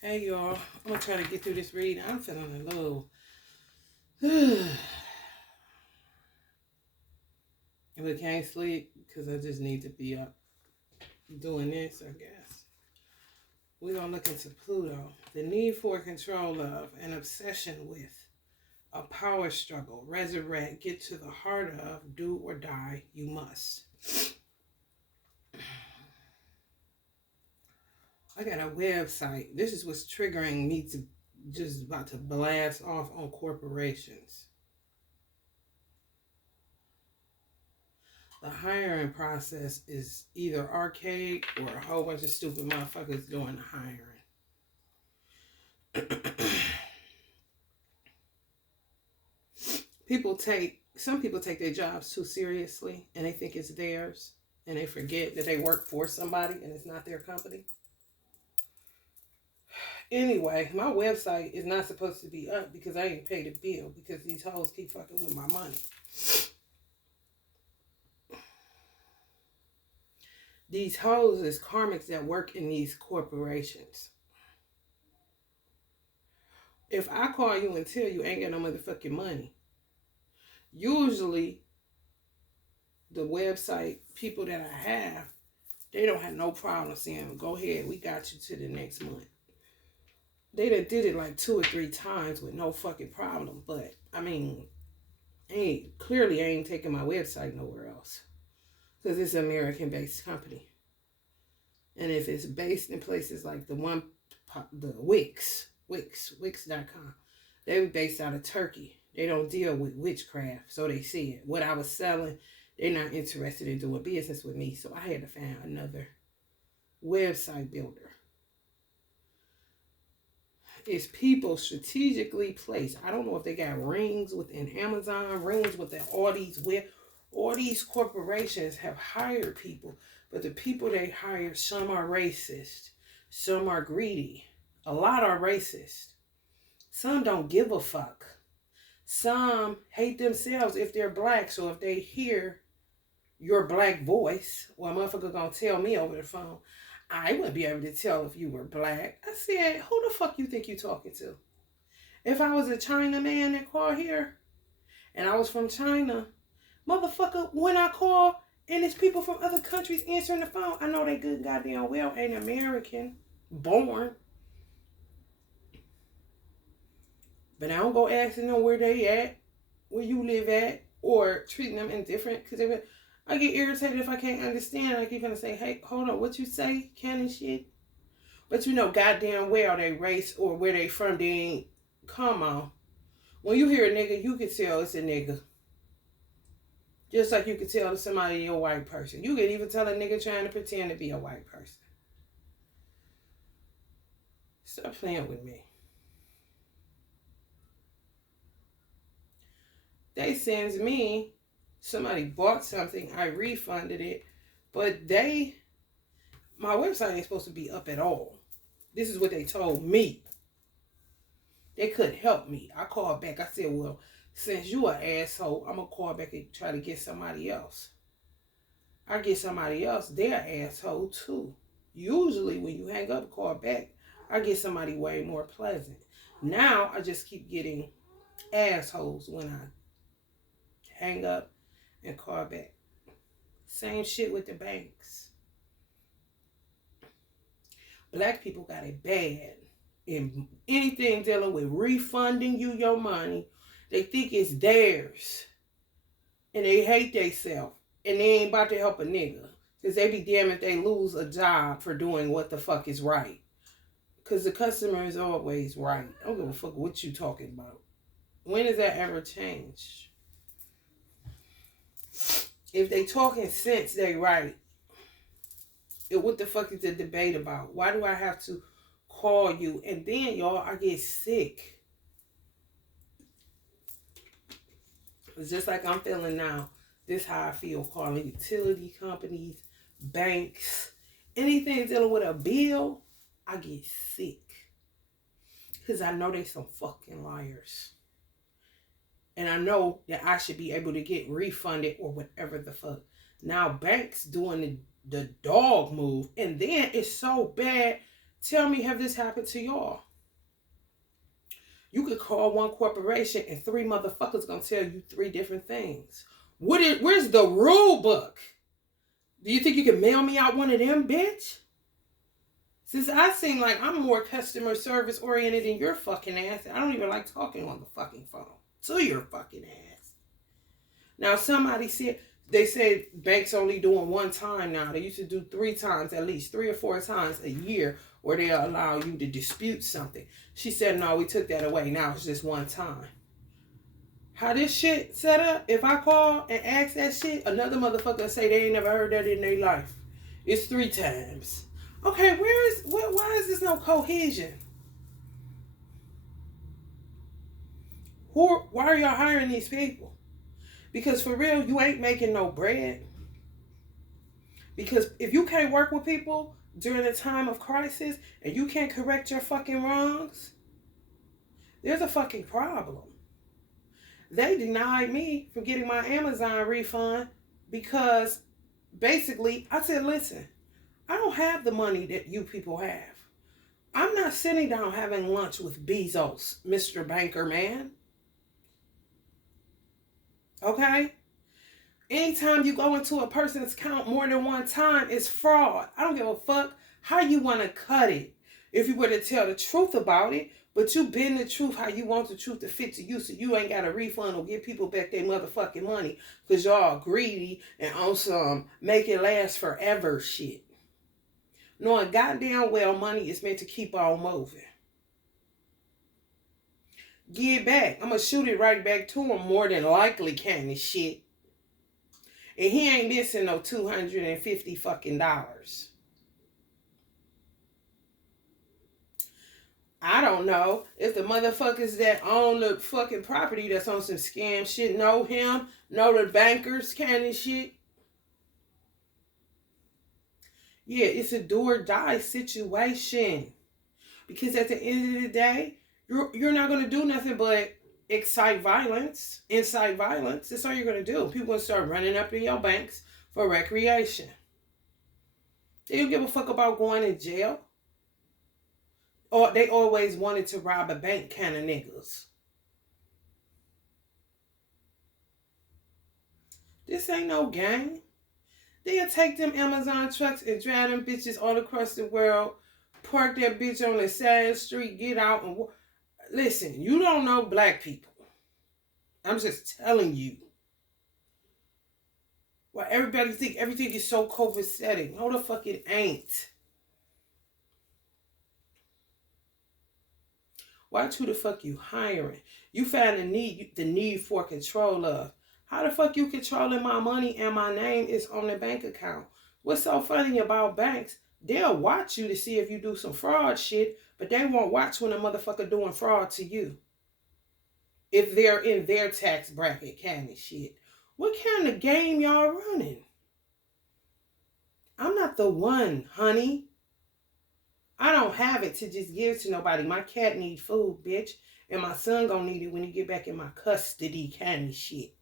Hey y'all, I'm gonna try to get through this reading. I'm feeling a little but can't sleep because I just need to be up doing this, I guess. We're gonna look into Pluto. The need for control of, an obsession with, a power struggle, resurrect, get to the heart of, do or die, you must. I got a website. This is what's triggering me to just about to blast off on corporations. The hiring process is either archaic or a whole bunch of stupid motherfuckers doing the hiring. Some people take their jobs too seriously and they think it's theirs and they forget that they work for somebody and it's not their company. Anyway, my website is not supposed to be up because I ain't paid a bill because these hoes keep fucking with my money. These hoes is karmics that work in these corporations. If I call you and tell you ain't got no motherfucking money, usually the website people that I have, they don't have no problem saying, go ahead, we got you to the next month. They done did it like 2 or 3 times with no fucking problem. But, I mean, I ain't taking my website nowhere else. Because it's an American-based company. And if it's based in places like the Wix.com, they were based out of Turkey. They don't deal with witchcraft, so they see it. What I was selling, they're not interested in doing business with me, so I had to find another website builder. It's people strategically placed. I don't know if they got rings within Amazon, rings within all these corporations have hired people, but the people they hire, some are racist, some are greedy, a lot are racist, some don't give a fuck, some hate themselves if they're black, so if they hear your black voice, well, a motherfucker gonna tell me over the phone, I wouldn't be able to tell if you were black. I said, who the fuck you think you talking to? If I was a China man that called here, and I was from China, motherfucker, when I call and it's people from other countries answering the phone, I know they good goddamn well ain't American born. But I don't go asking them where they at, where you live at, or treating them indifferent. Because I get irritated if I can't understand. I keep gonna say, hey, hold on, what you say? Cannon shit. But you know goddamn well they race or where they from, they ain't. Come on. When you hear a nigga, you can tell it's a nigga. Just like you can tell somebody you're a white person. You can even tell a nigga trying to pretend to be a white person. Stop playing with me. They sends me, somebody bought something, I refunded it, but my website ain't supposed to be up at all. This is what they told me. They couldn't help me. I called back. I said, well, since you an asshole, I'm going to call back and try to get somebody else. I get somebody else, they're an asshole too. Usually when you hang up and call back, I get somebody way more pleasant. Now I just keep getting assholes when I hang up and call back. Same shit with the banks. Black people got it bad. In anything dealing with refunding you your money, they think it's theirs. And they hate themselves. And they ain't about to help a nigga. Because they be damn if they lose a job for doing what the fuck is right. Because the customer is always right. I don't give a fuck what you talking about. When does that ever change? If they talking sense, they right. What the fuck is the debate about? Why do I have to call you? And then, y'all, I get sick. It's just like I'm feeling now. This is how I feel calling utility companies, banks, anything dealing with a bill. I get sick. Because I know they some fucking liars. And I know that I should be able to get refunded or whatever the fuck. Now banks doing the dog move. And then it's so bad. Tell me, have this happened to y'all? You could call one corporation and three motherfuckers gonna tell you three different things. Where's the rule book? Do you think you can mail me out one of them, bitch? Since I seem like I'm more customer service oriented than your fucking ass, I don't even like talking on the fucking phone to your fucking ass. Now somebody said, they said banks only doing one time now. They used to do 3 times, at least 3 or 4 times a year, where they allow you to dispute something. She said, no, we took that away. Now it's just one time. How this shit set up, if I call and ask that shit, another motherfucker say they ain't never heard that in their life. It's 3 times. Okay, why is there no cohesion? Why are y'all hiring these people? Because for real, you ain't making no bread. Because if you can't work with people during a time of crisis and you can't correct your fucking wrongs, there's a fucking problem. They denied me from getting my Amazon refund because basically I said, listen, I don't have the money that you people have. I'm not sitting down having lunch with Bezos, Mr. Banker Man. Okay? Anytime you go into a person's account more than one time, it's fraud. I don't give a fuck how you want to cut it. If you were to tell the truth about it, but you bend the truth how you want the truth to fit to you, so you ain't got a refund or give people back their motherfucking money because y'all greedy and on some make it last forever shit. Knowing goddamn well money is meant to keep on moving. Give it back. I'm going to shoot it right back to him more than likely kind of shit. And he ain't missing no $250 fucking dollars. I don't know if the motherfuckers that own the fucking property that's on some scam shit know him, know the bankers kind of shit. Yeah, it's a do or die situation. Because at the end of the day, you're not going to do nothing but incite violence. That's all you're going to do. People going to start running up in your banks for recreation. They don't give a fuck about going to jail. Or they always wanted to rob a bank kind of niggas. This ain't no game. They'll take them Amazon trucks and drive them bitches all across the world, park that bitch on the side street, get out and listen, you don't know black people. I'm just telling you. Why everybody think everything is so copacetic. No, the fuck it ain't. Watch who the fuck you hiring. You find the need for control of. How the fuck you controlling my money and my name is on the bank account? What's so funny about banks? They'll watch you to see if you do some fraud shit, but they won't watch when a motherfucker doing fraud to you. If they're in their tax bracket kind of shit. What kind of game y'all running? I'm not the one, honey. I don't have it to just give to nobody. My cat need food, bitch. And my son gonna need it when he get back in my custody kind of shit.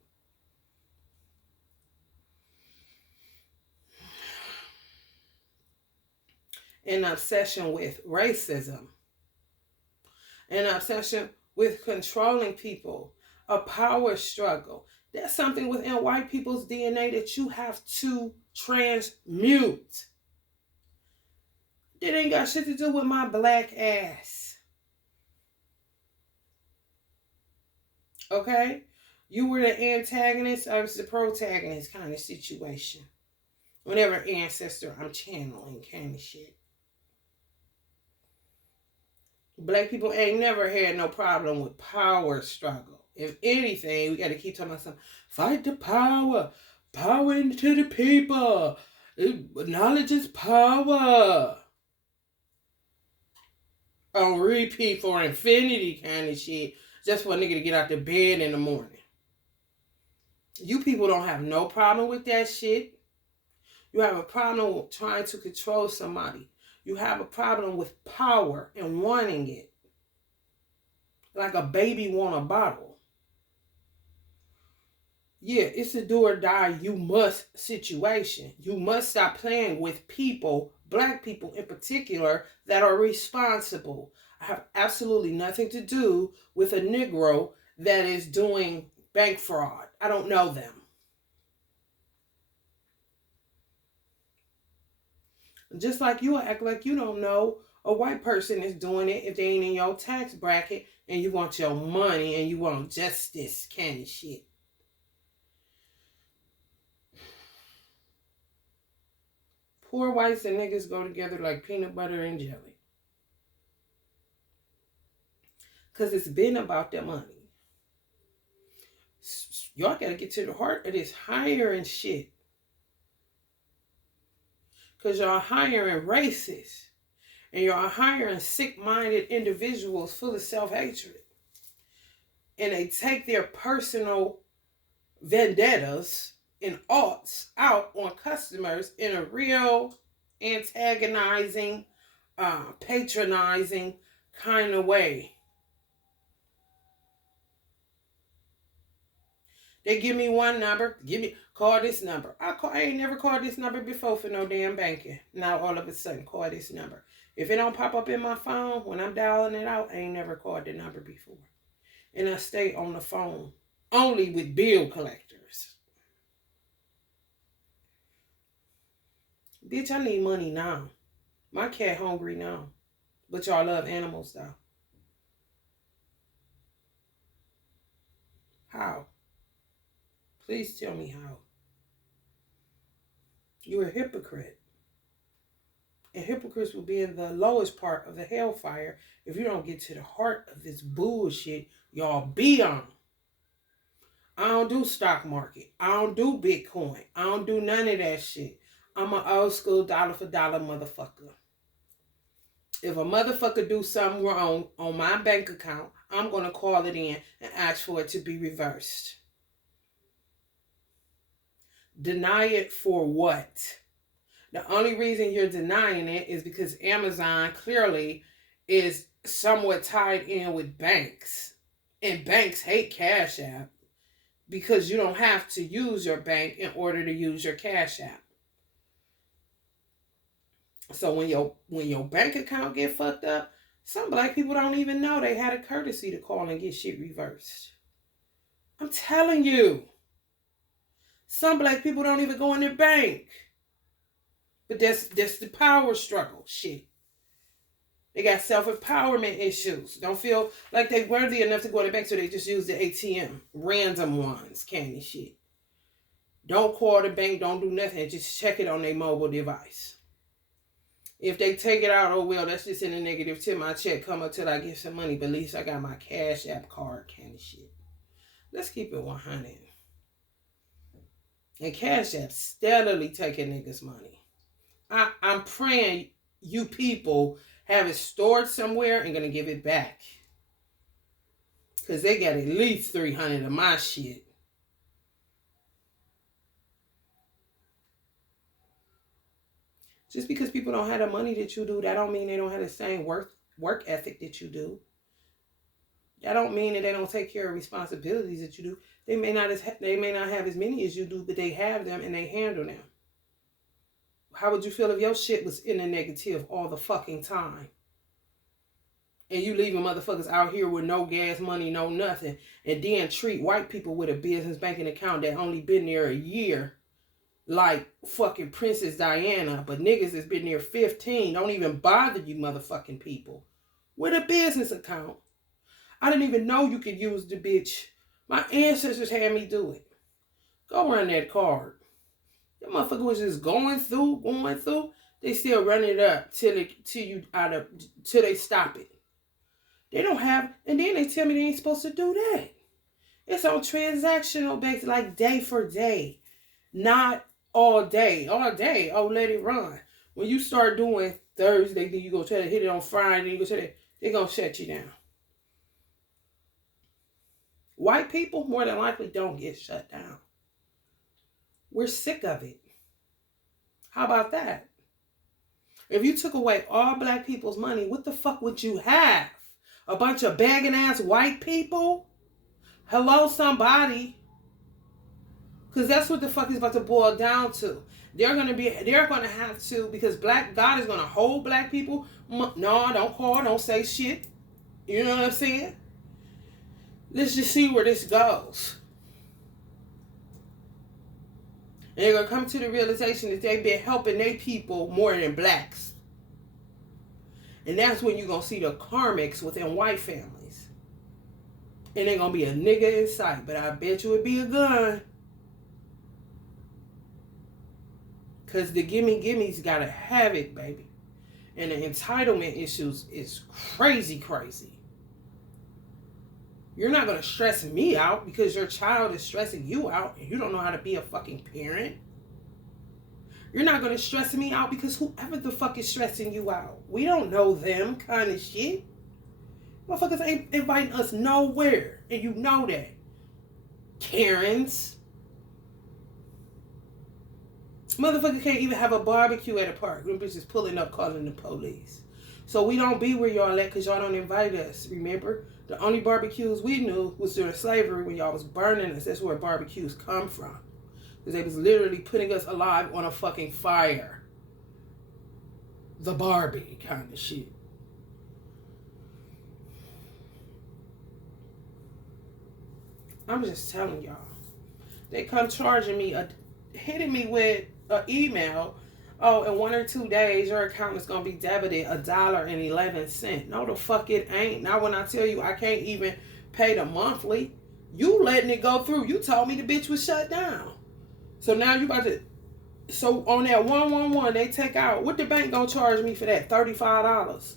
An obsession with racism. An obsession with controlling people. A power struggle. That's something within white people's DNA that you have to transmute. It ain't got shit to do with my black ass. Okay? You were the antagonist, I was the protagonist kind of situation. Whatever ancestor I'm channeling kind of shit. Black people ain't never had no problem with power struggle. If anything, we got to keep talking about something. Fight the power. Power into the people. Knowledge is power. On repeat for infinity kind of shit. Just for a nigga to get out the bed in the morning. You people don't have no problem with that shit. You have a problem with trying to control somebody. You have a problem with power and wanting it. Like a baby want a bottle. Yeah, it's a do or die, you must situation. You must stop playing with people black people in particular that are responsible. I have absolutely nothing to do with a Negro that is doing bank fraud. I don't know them. Just like you act like you don't know a white person is doing it if they ain't in your tax bracket and you want your money and you want justice kind of shit. Poor whites and niggas go together like peanut butter and jelly. Because it's been about their money. Y'all gotta get to the heart of this hiring shit. Because y'all hiring racists. And y'all hiring sick-minded individuals full of self-hatred. And they take their personal vendettas and oughts out on customers in a real antagonizing, patronizing kind of way. They give me one number, call this number. I ain't never called this number before for no damn banking. Now all of a sudden, call this number. If it don't pop up in my phone when I'm dialing it out, I ain't never called the number before. And I stay on the phone only with bill collectors. Bitch, I need money now. My cat hungry now. But y'all love animals though. How? Please tell me how. You're a hypocrite. And hypocrites will be in the lowest part of the hellfire if you don't get to the heart of this bullshit y'all be on. I don't do stock market. I don't do Bitcoin. I don't do none of that shit. I'm an old school dollar for dollar motherfucker. If a motherfucker do something wrong on my bank account, I'm going to call it in and ask for it to be reversed. Deny it for what? The only reason you're denying it is because Amazon clearly is somewhat tied in with banks. And banks hate Cash App because you don't have to use your bank in order to use your Cash App. So when your bank account get fucked up, some black people don't even know they had a courtesy to call and get shit reversed. I'm telling you. Some black people don't even go in their bank. But that's the power struggle shit. They got self-empowerment issues. Don't feel like they worthy enough to go in the bank, so they just use the ATM. Random ones, candy shit. Don't call the bank, don't do nothing. Just check it on their mobile device. If they take it out, oh well, that's just in the negative till my check come up till I get some money. But at least I got my Cash App card, candy shit. Let's keep it 100. And Cash App steadily taking niggas' money. I'm praying you people have it stored somewhere and gonna give it back. Because they got at least 300 of my shit. Just because people don't have the money that you do, that don't mean they don't have the same work ethic that you do. That don't mean that they don't take care of responsibilities that you do. They may not have as many as you do, but they have them and they handle them. How would you feel if your shit was in the negative all the fucking time? And you leaving motherfuckers out here with no gas money, no nothing. And then treat white people with a business banking account that only been there a year like fucking Princess Diana. But niggas that's been there 15 don't even bother you motherfucking people. With a business account. I didn't even know you could use the bitch. My ancestors had me do it. Go run that card. The motherfucker was just going through. They still run it up till they stop it. They don't have, and then they tell me they ain't supposed to do that. It's on transactional basis, like day for day, not all day. All day, oh, let it run. When you start doing Thursday, then you go try to hit it on Friday, you go try to, they're gonna shut you down. White people more than likely don't get shut down. We're sick of it. How about that? If you took away all black people's money, what the fuck would you have? A bunch of begging ass white people? Hello, somebody. Because that's what the fuck is about to boil down to. They're gonna have to, because God is gonna hold black people. No, don't call, don't say shit. You know what I'm saying? Let's just see where this goes. And they're gonna come to the realization that they've been helping their people more than blacks. And that's when you're gonna see the karmics within white families. And ain't gonna be a nigga in sight, but I bet you it'd be a gun. Because the gimme's got to have it, baby. And the entitlement issues is crazy, crazy. You're not going to stress me out because your child is stressing you out and you don't know how to be a fucking parent. You're not going to stress me out because whoever the fuck is stressing you out, we don't know them kind of shit. Motherfuckers ain't inviting us nowhere. And you know that. Karens. Motherfucker can't even have a barbecue at a park. Them bitches pulling up calling the police. So we don't be where y'all at because y'all don't invite us. Remember? The only barbecues we knew was during slavery when y'all was burning us. That's where barbecues come from. Because they was literally putting us alive on a fucking fire. The Barbie kind of shit. I'm just telling y'all. They come charging me, hitting me with an email. Oh, in 1 or 2 days, your account is going to be debited $1.11. No, the fuck it ain't. Now, when I tell you I can't even pay the monthly, you letting it go through. You told me the bitch was shut down. So now you about to... So on that 111, they take out... What the bank going to charge me for that? $35.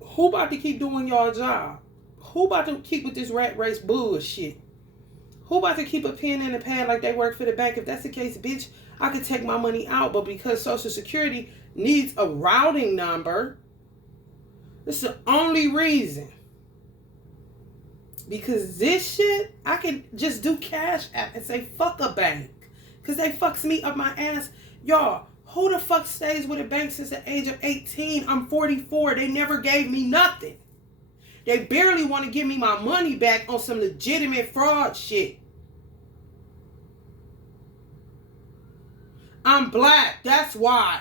Who about to keep doing y'all job? Who about to keep with this rat race bullshit? Who about to keep a pen in the pad like they work for the bank? If that's the case, bitch, I could take my money out. But because Social Security needs a routing number, that's the only reason. Because this shit, I can just do Cash App and say, fuck a bank. Because they fucks me up my ass. Y'all, who the fuck stays with a bank since the age of 18? I'm 44. They never gave me nothing. They barely want to give me my money back on some legitimate fraud shit. I'm black. That's why.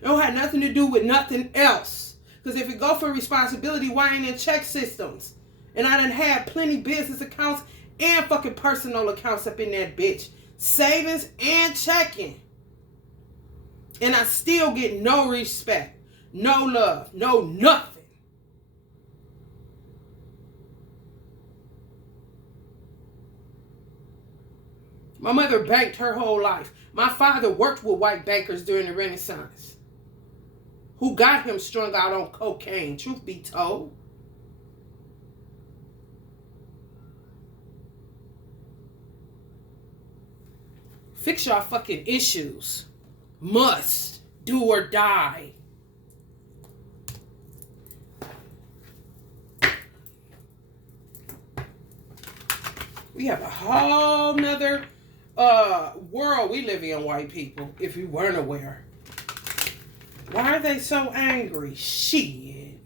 It don't have nothing to do with nothing else. Because if it go for responsibility, why ain't in check systems? And I done had plenty business accounts and fucking personal accounts up in that bitch. Savings and checking. And I still get no respect. No love. No nothing. My mother banked her whole life. My father worked with white bankers during the Renaissance. Who got him strung out on cocaine, truth be told. Fix your fucking issues. Must. Do or die. We have a whole nother world we live in, white people, if you weren't aware. Why are they so angry? Shit.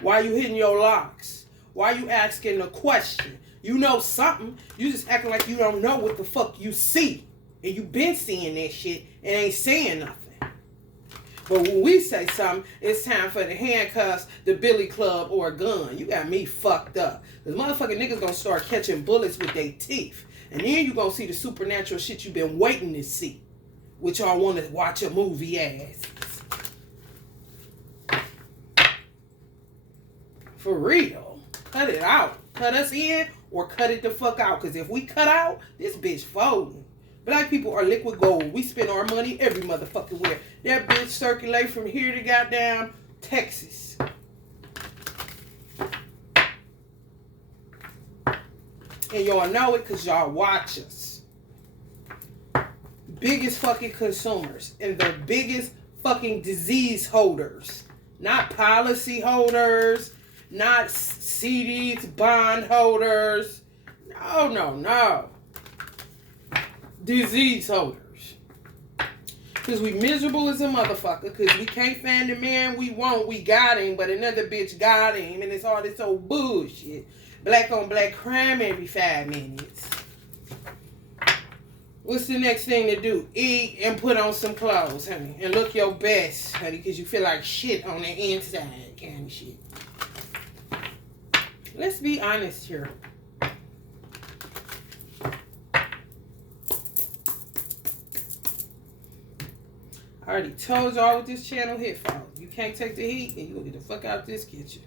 Why you hitting your locks? Why you asking the question? You know something. You just acting like you don't know what the fuck you see. And you been seeing that shit and ain't saying nothing. But when we say something, it's time for the handcuffs, the billy club, or a gun. You got me fucked up. Because motherfucking niggas gonna start catching bullets with their teeth. And then you gonna see the supernatural shit you've been waiting to see. Which y'all want to watch a movie ass. For real. Cut it out. Cut us in or cut it the fuck out. Because if we cut out, this bitch folding. Black people are liquid gold. We spend our money every motherfucking where. That bitch circulate from here to goddamn Texas. And y'all know it because y'all watch us. Biggest fucking consumers. And the biggest fucking disease holders. Not policy holders. Not CDs, bond holders. No. Disease holders. Because we miserable as a motherfucker. Because we can't find the man we want. We got him. But another bitch got him. And it's all this old bullshit. Black on black crime every 5 minutes. What's the next thing to do? Eat and put on some clothes, honey. And look your best, honey, because you feel like shit on the inside, kind of shit. Let's be honest here. I already told y'all what this channel hit for. You can't take the heat, and you gonna get the fuck out this kitchen.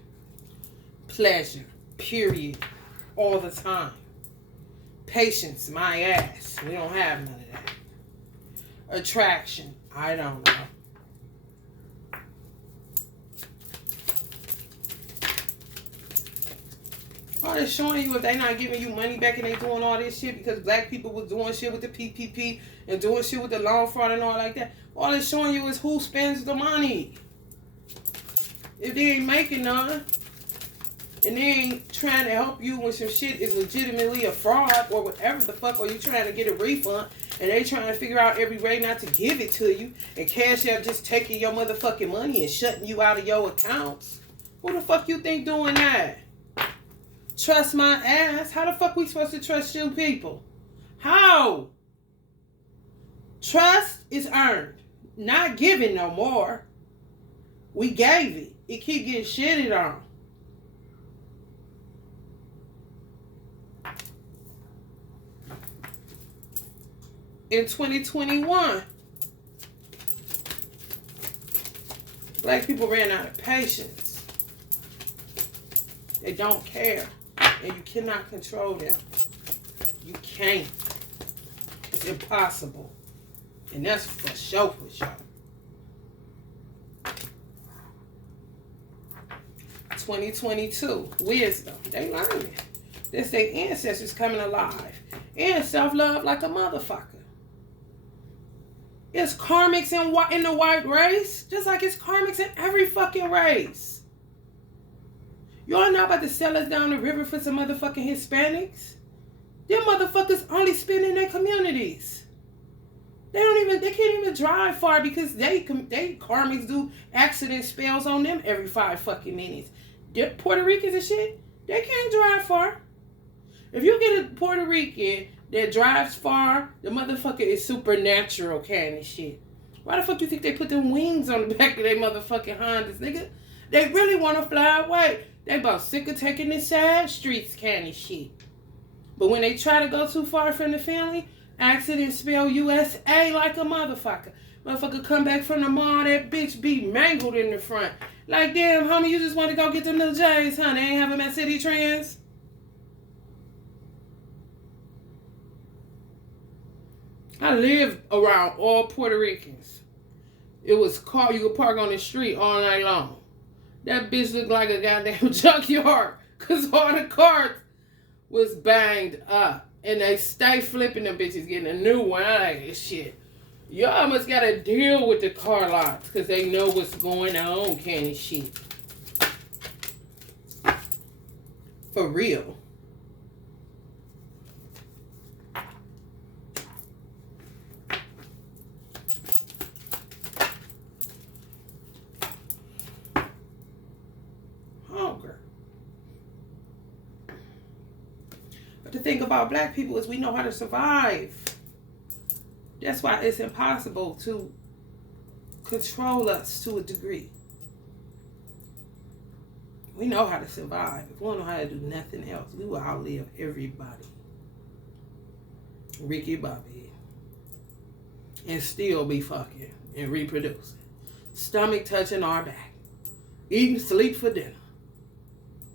Pleasure, period, all the time. Patience, my ass. We don't have none of that. Attraction, I don't know. All they're showing you if they not giving you money back and they doing all this shit because black people was doing shit with the PPP and doing shit with the loan fraud and all like that. All they're showing you is who spends the money. If they ain't making none and they ain't trying to help you when some shit is legitimately a fraud or whatever the fuck, or you trying to get a refund and they trying to figure out every way not to give it to you, and Cash App just taking your motherfucking money and shutting you out of your accounts. Who the fuck you think doing that? Trust my ass. How the fuck we supposed to trust you people? How? Trust is earned, not given no more. We gave it. It keep getting shitted on. In 2021, black people ran out of patience. They don't care. And you cannot control them. You can't. It's impossible. And that's for sure, for sure. 2022, wisdom. They learning. That's their ancestors coming alive. And self-love like a motherfucker. It's karmics in the white race, just like it's karmics in every fucking race. Y'all not about to sell us down the river for some motherfucking Hispanics? Them motherfuckers only spend in their communities. They can't even drive far because they karmics do accident spells on them every 5 fucking minutes. Puerto Ricans and shit, they can't drive far. If you get a Puerto Rican that drives far, the motherfucker is supernatural kind of shit. Why the fuck you think they put them wings on the back of their motherfucking Hondas, nigga? They really want to fly away. They about sick of taking the side streets kind of shit. But when they try to go too far from the family, accident spell USA like a motherfucker. Motherfucker come back from the mall, that bitch be mangled in the front. Like, damn, homie, you just want to go get them little J's, huh? They ain't having my city trends. I lived around all Puerto Ricans. It was car you could park on the street all night long. That bitch looked like a goddamn junkyard because all the cars was banged up. And they stay flipping them bitches, getting a new one. I like this shit. Y'all must gotta deal with the car lots because they know what's going on kind of shit. For real. But the thing about black people is we know how to survive. That's why it's impossible to control us to a degree. We know how to survive. If we don't know how to do nothing else, we will outlive everybody. Ricky Bobby. And still be fucking and reproducing. Stomach touching our back. Eating sleep for dinner.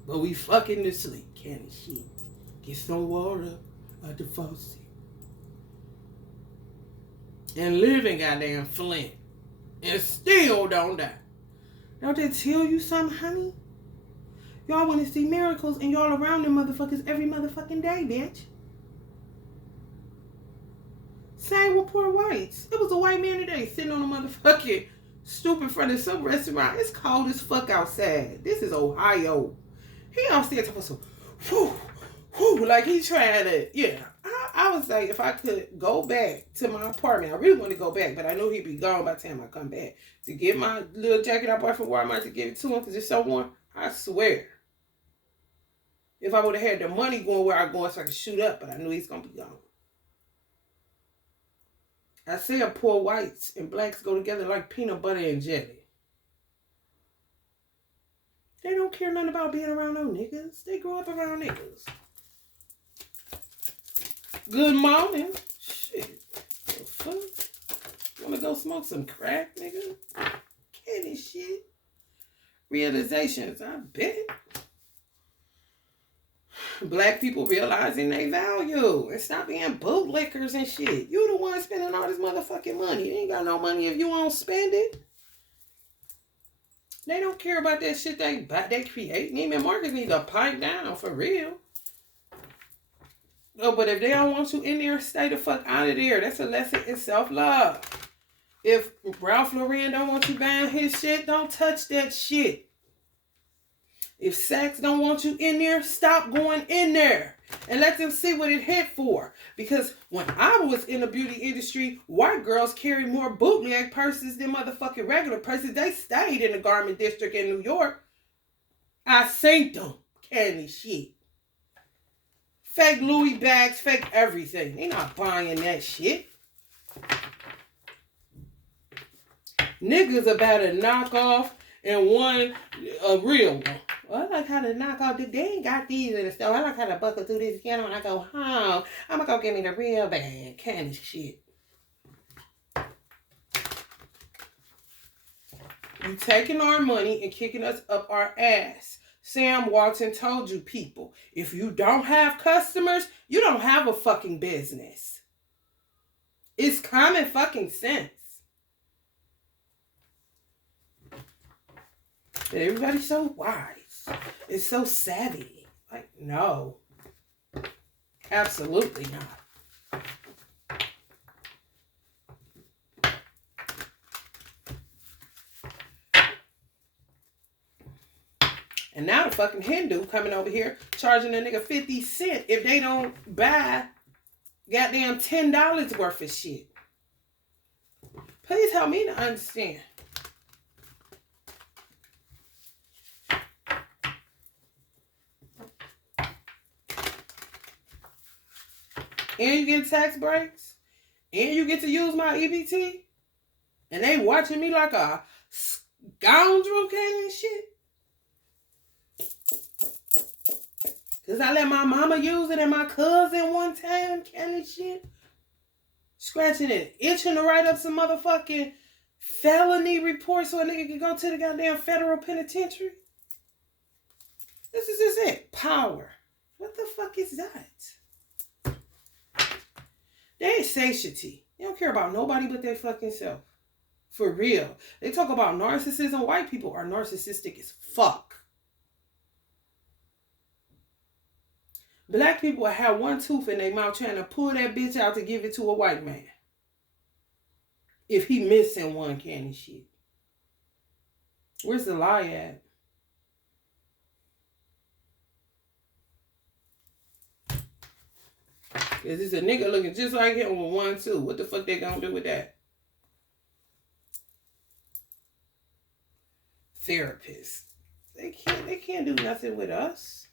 But we fucking to sleep. Can't shit. Get some water at the faucet. And live in goddamn Flint. And still don't die. Don't they tell you something, honey? Y'all want to see miracles and y'all around them motherfuckers every motherfucking day, bitch. Same with poor whites. It was a white man today sitting on a motherfucking stoop in front of some restaurant. It's cold as fuck outside. This is Ohio. He upstairs talking so, whew, whew, like he trying to, yeah. I was like, if I could go back to my apartment, I really want to go back, but I knew he'd be gone by the time I come back. To get my little jacket I bought from Walmart to give it to him because it's so warm, I swear. If I would have had the money going where I'm going so I could shoot up, but I knew he's going to be gone. I say poor whites and blacks go together like peanut butter and jelly. They don't care nothing about being around no niggas. They grew up around niggas. Good morning. Shit. The fuck? Wanna go smoke some crack, nigga? Candy shit. Realizations, I bet. Black people realizing they value and stop being bootlickers and shit. You the one spending all this motherfucking money. You ain't got no money if you won't spend it. They don't care about that shit they create. Neiman Marcus need to pipe down for real. Oh, but if they don't want you in there, stay the fuck out of there. That's a lesson in self-love. If Ralph Lauren don't want you buying his shit, don't touch that shit. If Saks don't want you in there, stop going in there and let them see what it hit for. Because when I was in the beauty industry, white girls carried more bootleg purses than motherfucking regular purses. They stayed in the garment district in New York. I seen them carrying shit. Fake Louis bags, fake everything. They not buying that shit. Niggas about a knockoff and one a real one. Well, I like how to knock off. They ain't got these in the store. I like how to buckle through this again when I go home. I'm gonna go get me the real bag. Kind of shit. You taking our money and kicking us up our ass. Sam Walton told you people, if you don't have customers, you don't have a fucking business. It's common fucking sense. But everybody's so wise. It's so savvy. Like, no. Absolutely not. And now the fucking Hindu coming over here charging a nigga 50 cents if they don't buy goddamn $10 worth of shit. Please help me to understand. And you get tax breaks. And you get to use my EBT. And they watching me like a scoundrel kind of shit. Because I let my mama use it and my cousin one time kind of shit. Scratching it. Itching to write up some motherfucking felony report so a nigga can go to the goddamn federal penitentiary. This is just it. Power. What the fuck is that? They ain't satiety. They don't care about nobody but their fucking self. For real. They talk about narcissism. White people are narcissistic as fuck. Black people have one tooth in their mouth trying to pull that bitch out to give it to a white man. If he missing one candy shit. Where's the lie at? Because it's a nigga looking just like him with one tooth. What the fuck they gonna do with that? Therapists. They can't do nothing with us.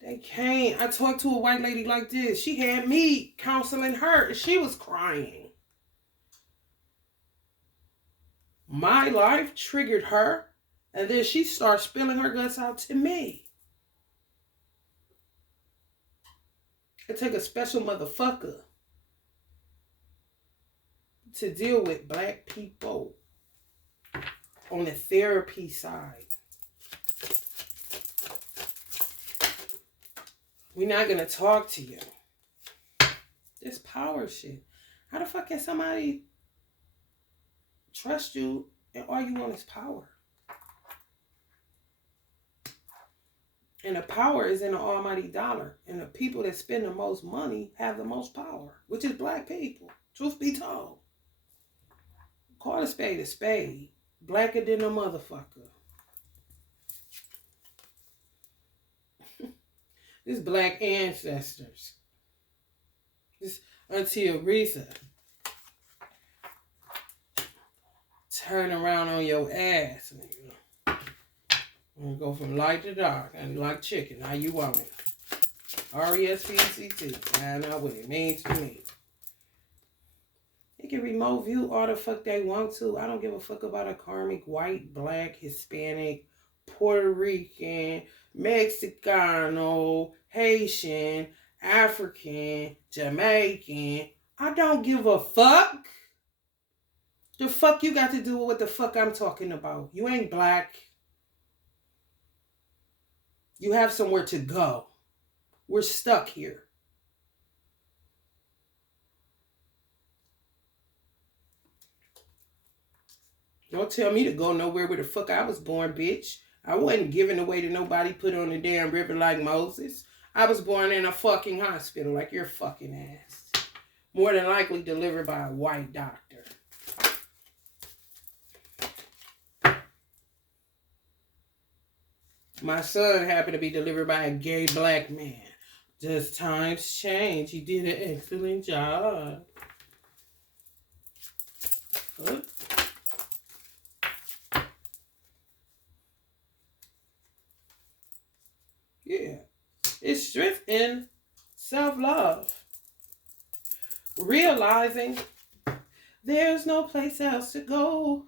They can't. I talked to a white lady like this. She had me counseling her and she was crying. My life triggered her and then she started spilling her guts out to me. It take a special motherfucker to deal with black people on the therapy side. We're not going to talk to you. This power shit. How the fuck can somebody trust you and all you want is power? And the power is in the almighty dollar. And the people that spend the most money have the most power, which is black people. Truth be told. Call a spade a spade. Blacker than a motherfucker. This black ancestors. This Auntie Aretha. Turn around on your ass, nigga. And go from light to dark. And like chicken. How you want it. R-E-S-P-E-C-T. Find out what it means to me. They can remote view all the fuck they want to. I don't give a fuck about a karmic white, black, Hispanic, Puerto Rican, Mexicano, Haitian, African, Jamaican. I don't give a fuck. The fuck you got to do with what the fuck I'm talking about? You ain't black. You have somewhere to go. We're stuck here. Don't tell me to go nowhere where the fuck I was born, bitch. I wasn't giving away to nobody put on the damn river like Moses. I was born in a fucking hospital like your fucking ass. More than likely delivered by a white doctor. My son happened to be delivered by a gay black man. Just times change. He did an excellent job. What? Yeah. It's strength in self-love. Realizing there's no place else to go.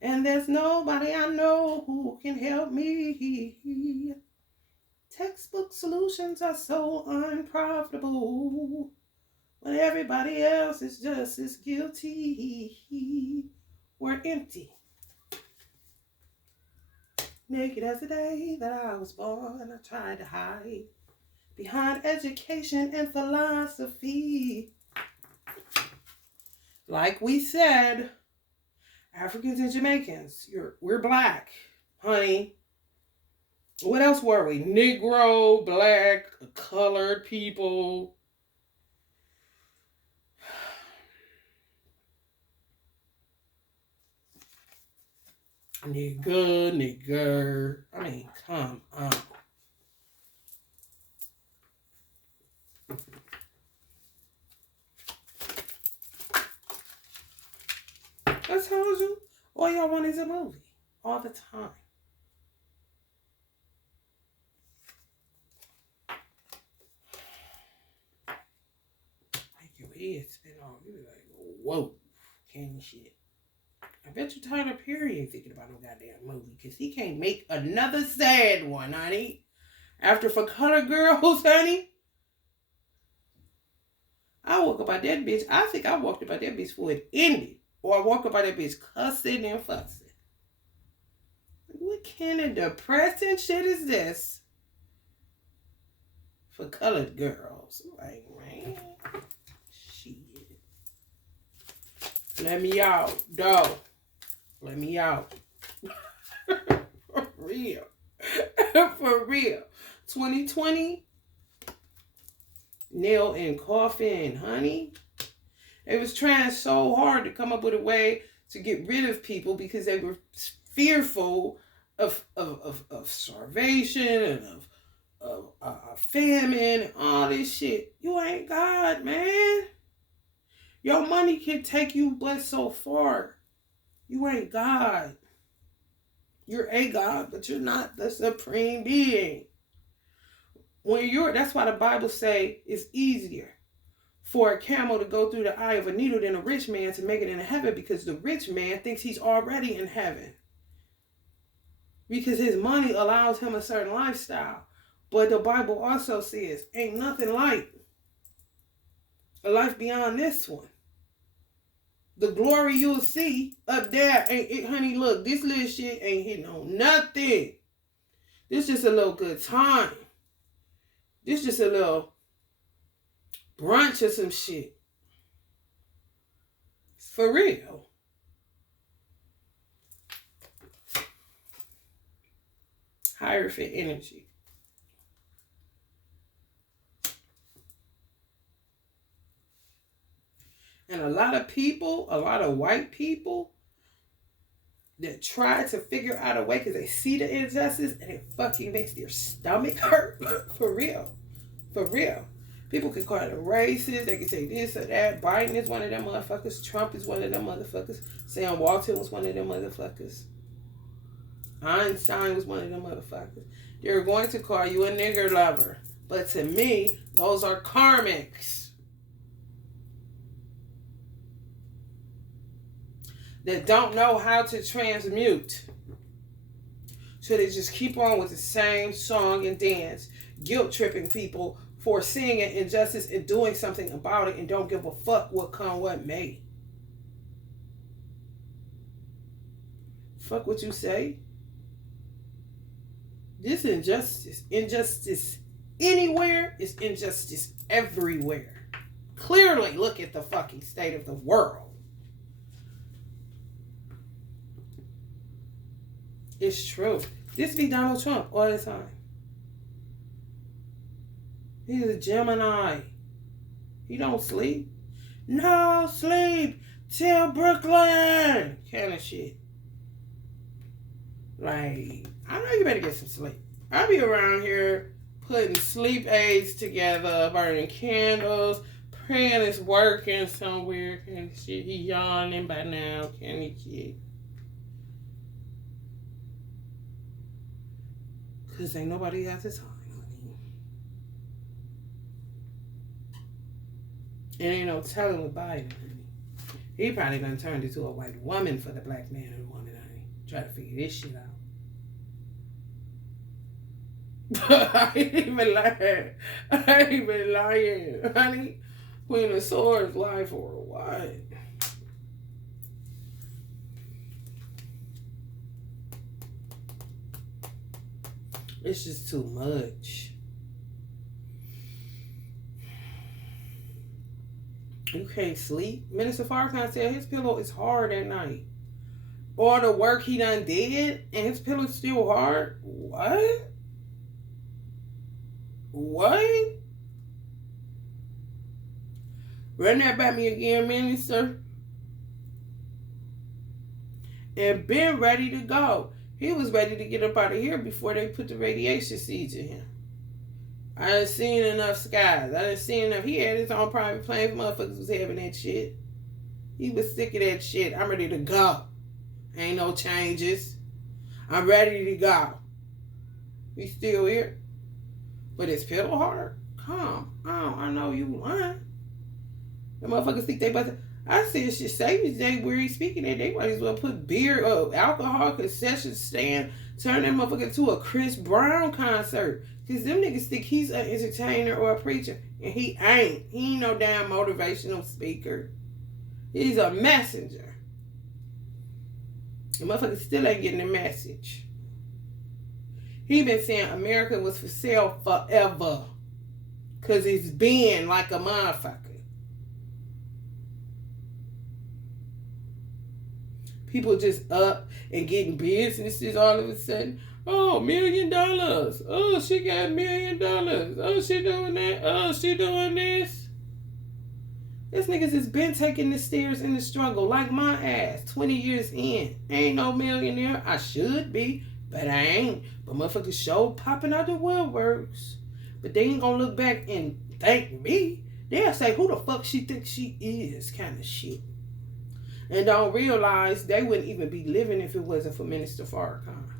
And there's nobody I know who can help me. Textbook solutions are so unprofitable when everybody else is just as guilty. We're empty. Naked as the day that I was born, I tried to hide behind education and philosophy. Like we said, Africans and Jamaicans, we're black, honey. What else were we? Negro, black, colored people. Nigger. I mean, come on. I told you, all y'all want is a movie. All the time. Make your head spin off. You be like, whoa, candy shit. I bet you Tyler Perry ain't thinking about no goddamn movie, because he can't make another sad one, honey. After For Color Girls, honey. I woke up at that bitch. I think I walked up at that bitch before it ended. Or I walked up at that bitch cussing and fussing. What kind of depressing shit is this? For Colored Girls. Like, man. Shit. Let me out, though. Let me out. For real. For real. 2020. Nail in coffin, honey. They was trying so hard to come up with a way to get rid of people because they were fearful of starvation and of famine and all this shit. You ain't God, man. Your money can take you but so far. You ain't God. You're a God, but you're not the supreme being. That's why the Bible say it's easier for a camel to go through the eye of a needle than a rich man to make it into heaven, because the rich man thinks he's already in heaven. Because his money allows him a certain lifestyle. But the Bible also says, ain't nothing like a life beyond this one. The glory you'll see up there ain't it, honey. Look, this little shit ain't hitting on nothing. This just a little good time. This just a little brunch or some shit. For real. Hierophant energy. And a lot of people, a lot of white people that try to figure out a way because they see the injustice and it fucking makes their stomach hurt. For real. For real. People can call them racist. They can say this or that. Biden is one of them motherfuckers. Trump is one of them motherfuckers. Sam Walton was one of them motherfuckers. Einstein was one of them motherfuckers. They're going to call you a nigger lover. But to me, those are karmics. that don't know how to transmute. So they just keep on with the same song and dance, guilt tripping people for seeing an injustice and doing something about it and don't give a fuck what come what may. Fuck what you say. This injustice anywhere is injustice everywhere. Clearly, look at the fucking state of the world. It's true. This be Donald Trump all the time. He's a Gemini. He don't sleep. No sleep till Brooklyn. Kind of shit. Like, I know you better get some sleep. I'll be around here putting sleep aids together, burning candles, praying it's working somewhere. Kind of shit. He yawning by now. Kind of shit. Because ain't nobody got the time, honey. And ain't no telling with Biden, honey. He probably done turned into a white woman for the black man and woman, honey. Try to figure this shit out. I ain't even lying. Honey. Queen of Swords lie for a while. It's just too much. You can't sleep. Minister Farrakhan said his pillow is hard at night. All the work he done did and his pillow's still hard? What? What? Run that by me again, Minister. And been ready to go. He was ready to get up out of here before they put the radiation seeds in him. I done seen enough skies. I done seen enough. He had his own private plane. Motherfuckers was having that shit. He was sick of that shit. I'm ready to go. Ain't no changes. I'm ready to go. He's still here. But his pillow hard? Come on. I know you lying. The motherfuckers think they about to... I said shit Savior's Day where he's speaking at. They might as well put beer or alcohol concession stand, turn that motherfucker into a Chris Brown concert. Cause them niggas think he's an entertainer or a preacher. And he ain't. He ain't no damn motivational speaker. He's a messenger. The motherfucker still ain't getting the message. He been saying America was for sale forever. Cause it's been like a motherfucker. People just up and getting businesses all of a sudden. Oh, $1 million. Oh, she got $1 million. Oh, she doing that. Oh, she doing this. This niggas has been taking the stairs in the struggle like my ass 20 years in. Ain't no millionaire. I should be, but I ain't. But motherfuckers show popping out the woodworks. But they ain't gonna look back and thank me. They'll say, who the fuck she thinks she is kind of shit. And don't realize they wouldn't even be living if it wasn't for Minister Farrakhan.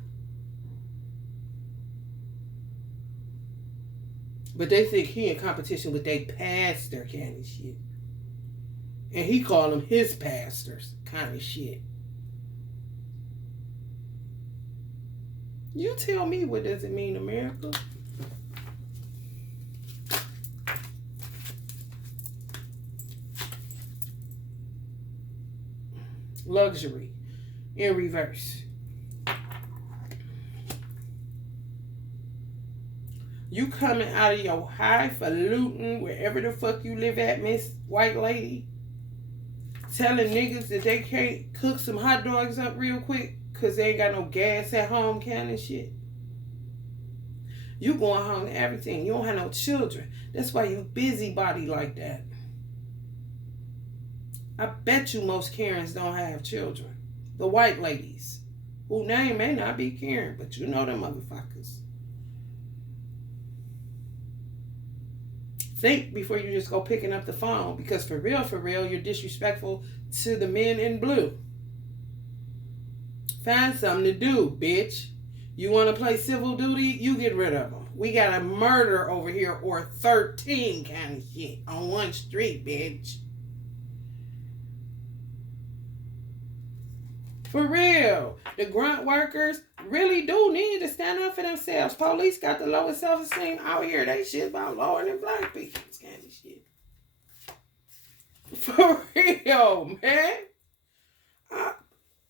But they think he in competition with their pastor kind of shit. And he call them his pastors kind of shit. You tell me, what does it mean, America? Luxury in reverse. You coming out of your highfalutin wherever the fuck you live at, Miss White Lady, telling niggas that they can't cook some hot dogs up real quick because they ain't got no gas at home kind of shit. You going home to everything. You don't have no children. That's why you busybody like that. I bet you most Karens don't have children. The white ladies, whose name may not be Karen, but you know them motherfuckers. Think before you just go picking up the phone, because for real, you're disrespectful to the men in blue. Find something to do, bitch. You want to play civil duty? You get rid of them. We got a murder over here or 13 kind of shit on one street, bitch. For real. The grunt workers really do need to stand up for themselves. Police got the lowest self-esteem out here. They shit about lower than black people. Scandal shit. For real, man.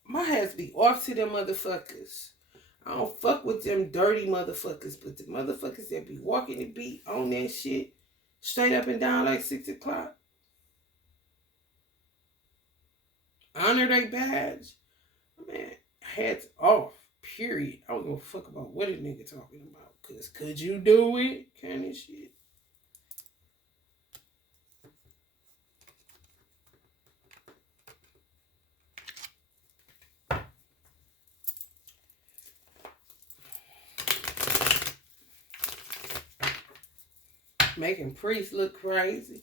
My hands be off to them motherfuckers. I don't fuck with them dirty motherfuckers, but the motherfuckers that be walking the beat on that shit straight up and down like 6 o'clock. Honor their badge. Man, hats off. Period. I don't give a fuck about what a nigga talking about. Cause could you do it? Kind of shit. Making priests look crazy.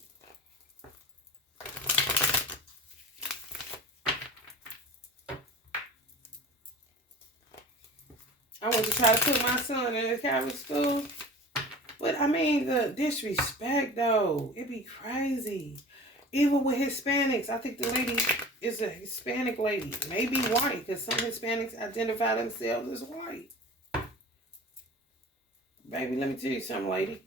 I went to try to put my son in a Catholic school. But I mean, the disrespect though, it be crazy. Even with Hispanics, I think the lady is a Hispanic lady. Maybe white, because some Hispanics identify themselves as white. Baby, let me tell you something, lady.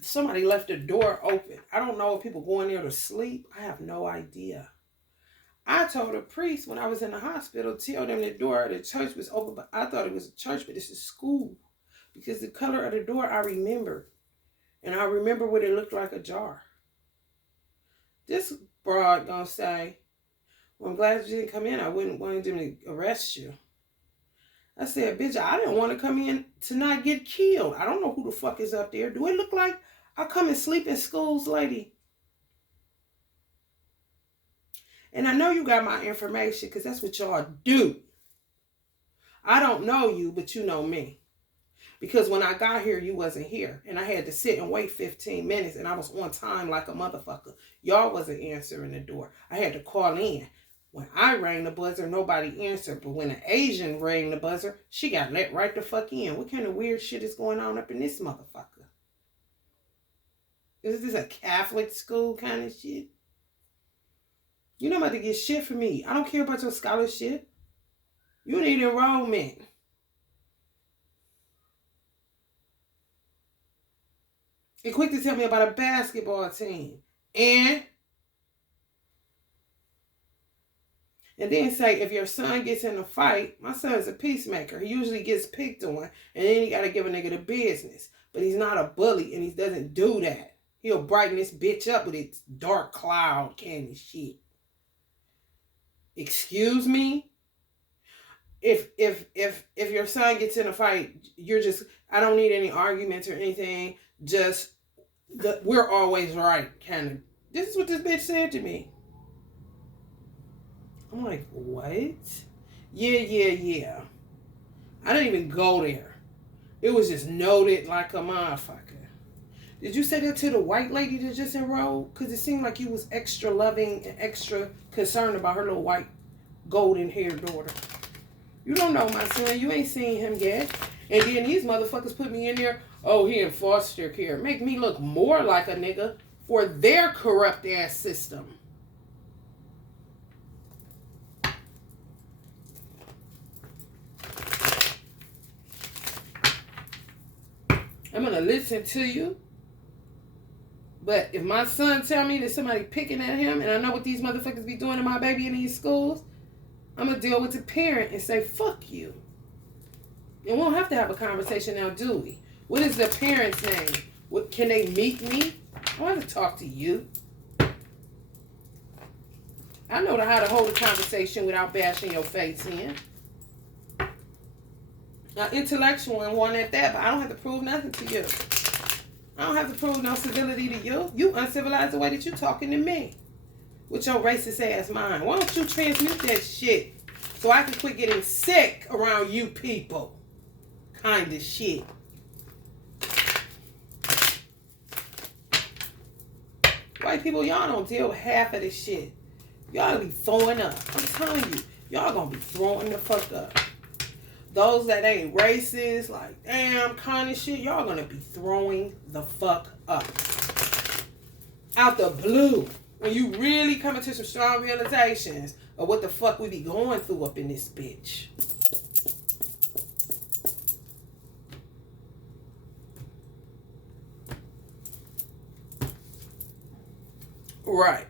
Somebody left the door open. I don't know if people go in there to sleep. I have no idea. I told a priest when I was in the hospital, tell them the door of the church was open, but I thought it was a church, but it's a school. Because the color of the door I remember. And I remember what it looked like, a jar. This broad gonna say, well, I'm glad you didn't come in. I wouldn't want them to arrest you. I said, bitch, I didn't want to come in to not get killed. I don't know who the fuck is up there. Do it look like I come and sleep in schools, lady? And I know you got my information because that's what y'all do. I don't know you, but you know me. Because when I got here, you wasn't here. And I had to sit and wait 15 minutes. And I was on time like a motherfucker. Y'all wasn't answering the door. I had to call in. When I rang the buzzer, nobody answered. But when an Asian rang the buzzer, she got let right the fuck in. What kind of weird shit is going on up in this motherfucker? Is this a Catholic school kind of shit? You're not about to get shit from me. I don't care about your scholarship. You need enrollment. And quick to tell me about a basketball team. And then say, if your son gets in a fight, my son's a peacemaker. He usually gets picked on. And then you got to give a nigga the business. But he's not a bully and he doesn't do that. He'll brighten this bitch up with its dark cloud candy shit. Excuse me? If your son gets in a fight, you're just, I don't need any arguments or anything. Just, we're always right, kind of. This is what this bitch said to me. I'm like, what? Yeah. I didn't even go there. It was just noted like a motherfucker. Did you say that to the white lady that just enrolled? Because it seemed like you was extra loving and extra concerned about her little white golden-haired daughter. You don't know my son. You ain't seen him yet. And then these motherfuckers put me in there. Oh, he in foster care. Make me look more like a nigga for their corrupt-ass system. I'm going to listen to you. But if my son tell me that somebody picking at him and I know what these motherfuckers be doing to my baby in these schools, I'm going to deal with the parent and say, fuck you. And we don't have to have a conversation now, do we? What is the parent's name? What, can they meet me? I want to talk to you. I know how to hold a conversation without bashing your face in. Now, intellectual and one at that, but I don't have to prove nothing to you. I don't have to prove no civility to you. You uncivilized the way that you talking to me. With your racist ass mind. Why don't you transmute that shit so I can quit getting sick around you people? Kind of shit. White people, y'all don't deal with half of this shit. Y'all be throwing up. I'm telling you. Y'all gonna be throwing the fuck up. Those that ain't racist, like, damn, kind of shit, y'all gonna be throwing the fuck up. Out the blue. When you really come into some strong realizations of what the fuck we be going through up in this bitch. Right.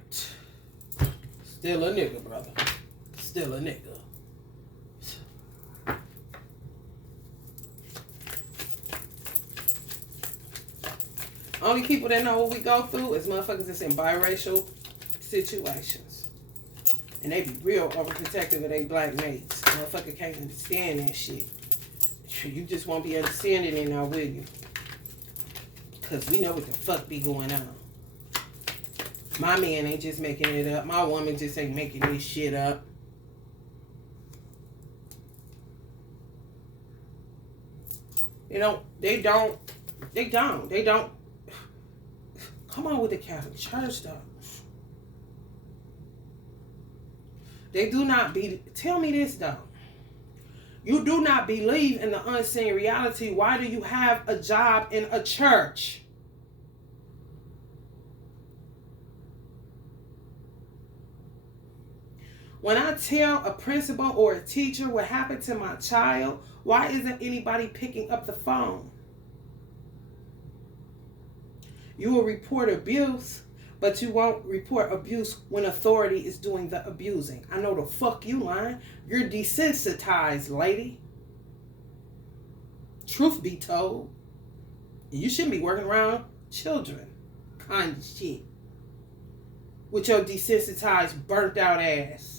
Still a nigga, brother. Still a nigga. Only people that know what we go through is motherfuckers that's in biracial situations. And they be real overprotective of their black mates. Motherfucker can't understand that shit. You just won't be understanding it now, will you? Because we know what the fuck be going on. My man ain't just making it up. My woman just ain't making this shit up. They don't. Come on with the Catholic Church, though. They do not be. Tell me this, though. You do not believe in the unseen reality. Why do you have a job in a church? When I tell a principal or a teacher what happened to my child, why isn't anybody picking up the phone? You will report abuse, but you won't report abuse when authority is doing the abusing. I know the fuck you lying. You're desensitized, lady. Truth be told, you shouldn't be working around children. Kind of shit. With your desensitized, burnt out ass.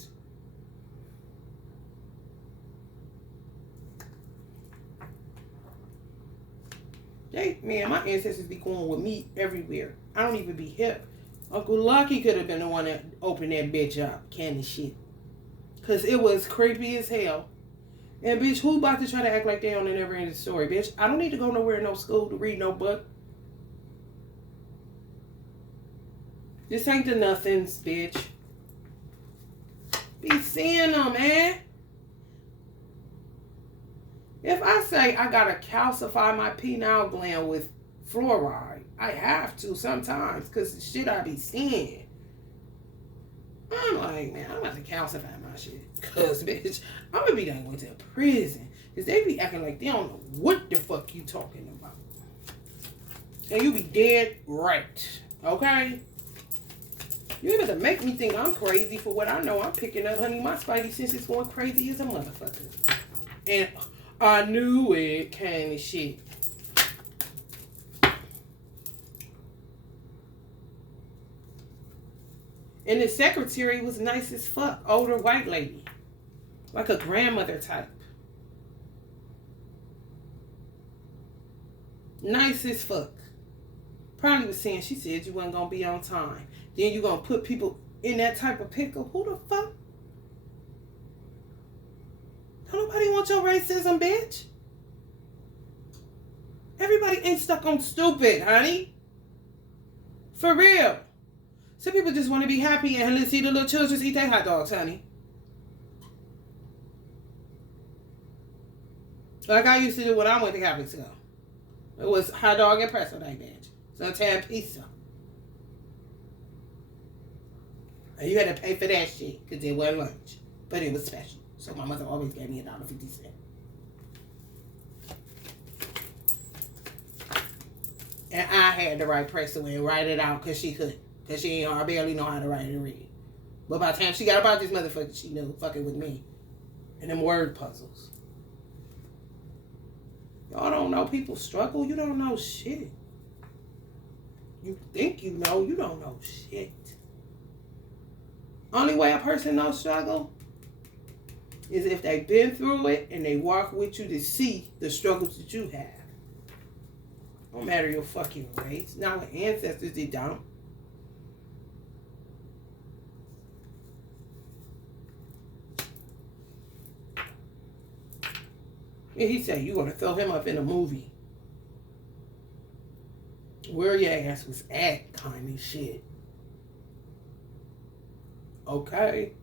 Man, my ancestors be going with me everywhere. I don't even be hip. Uncle Lucky could have been the one that opened that bitch up. Candy shit. Because it was creepy as hell. And bitch, who about to try to act like they on the never ending story, bitch? I don't need to go nowhere in no school to read no book. This ain't the nothings, bitch. Be seeing them, man. If I say I gotta calcify my pineal gland with fluoride, I have to sometimes because the shit I be seeing. I'm like, man, I'm about to calcify my shit. Because, bitch, I'm gonna be done going to prison. Because they be acting like they don't know what the fuck you talking about. And you be dead right. Okay? You about to make me think I'm crazy for what I know. I'm picking up, honey. My spidey sense is going crazy as a motherfucker. And I knew it kind of shit. And the secretary was nice as fuck. Older white lady. Like a grandmother type. Nice as fuck. Probably was saying, she said you wasn't going to be on time. Then you going to put people in that type of pickle. Who the fuck? Don't nobody want your racism, bitch. Everybody ain't stuck on stupid, honey. For real. Some people just want to be happy and let's see the little children eat their hot dogs, honey. Like I used to do when I went to Catholic school. It was hot dog and pretzel night, bitch. Sometimes pizza. And you had to pay for that shit because it wasn't lunch. But it was special. So my mother always gave me $1.50. And I had to write pretzel and write it out because she couldn't. Because she ain't, I barely know how to write and read. But by the time she got about this motherfucker, she knew fucking with me. And them word puzzles. Y'all don't know people struggle. You don't know shit. You think you know. You don't know shit. Only way a person knows struggle is if they've been through it and they walk with you to see the struggles that you have. Don't matter your fucking race. Now with ancestors, they don't. And he said, you gonna throw him up in a movie. Where your ass was at kind of shit. Okay.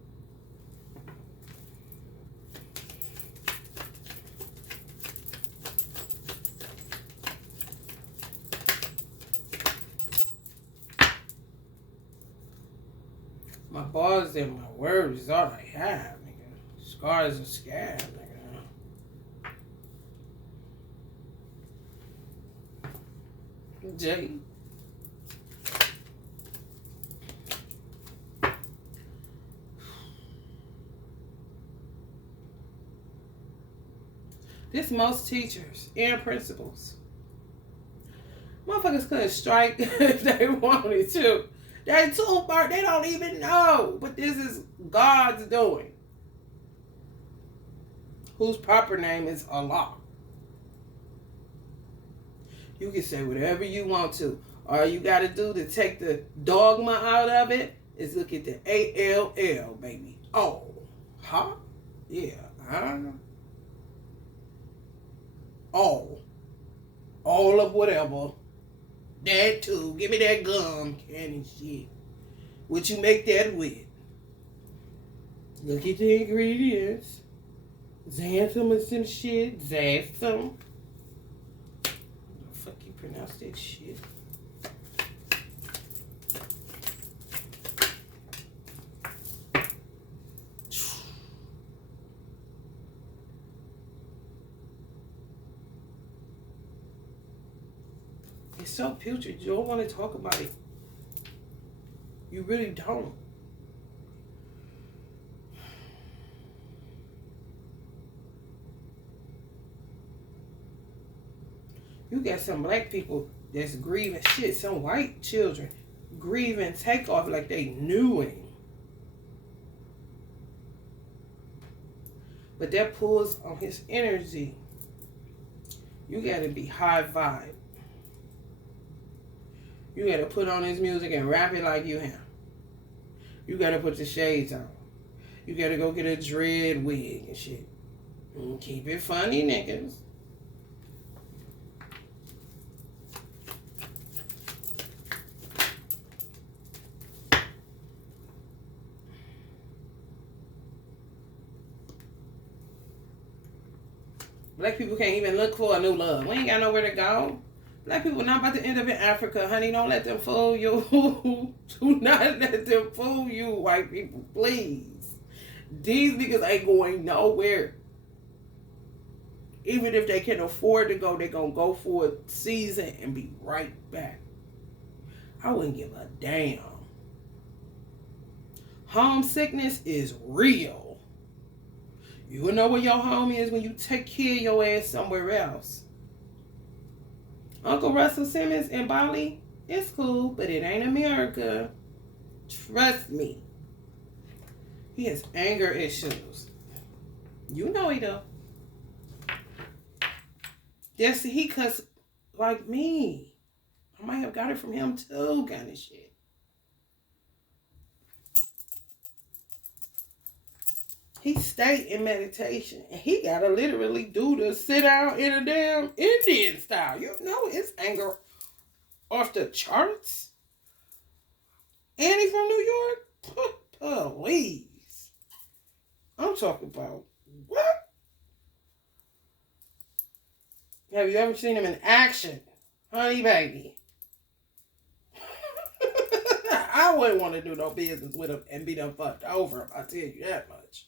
bars and my words is all I have, nigga. Scars are scab, nigga. Jay. This most teachers and principals. Motherfuckers couldn't strike if they wanted to. They too far, they don't even know. But this is God's doing. Whose proper name is Allah. You can say whatever you want to. All you got to do to take the dogma out of it is look at the ALL, baby. Oh. Huh? Yeah. All of whatever. That too. Give me that gum candy shit. What you make that with? Look at the ingredients. Xanthan and some shit. Xanthan. How the fuck you pronounce that shit? It's so putrid. You don't want to talk about it. You really don't. You got some black people that's grieving shit. Some white children grieving takeoff like they knew him. But that pulls on his energy. You got to be high vibe. You got to put on his music and rap it like you him. You got to put the shades on. You got to go get a dread wig and shit. And keep it funny, niggas. Black people can't even look for a new love. We ain't got nowhere to go. Black people not about to end up in Africa, honey. Don't let them fool you. Do not let them fool you, white people, please. These niggas ain't going nowhere. Even if they can afford to go, they're going to go for a season and be right back. I wouldn't give a damn. Homesickness is real. You will know where your home is when you take care of your ass somewhere else. Uncle Russell Simmons in Bali, it's cool, but it ain't America. Trust me. He has anger issues. You know he do. Yes, he cuss like me. I might have got it from him too, kind of shit. He stayed in meditation, and he gotta literally do the sit down in a damn Indian style. You know his anger off the charts. And he from New York? Please. I'm talking about what? Have you ever seen him in action? Honey baby. I wouldn't want to do no business with him and be done fucked over, I'll tell you that much.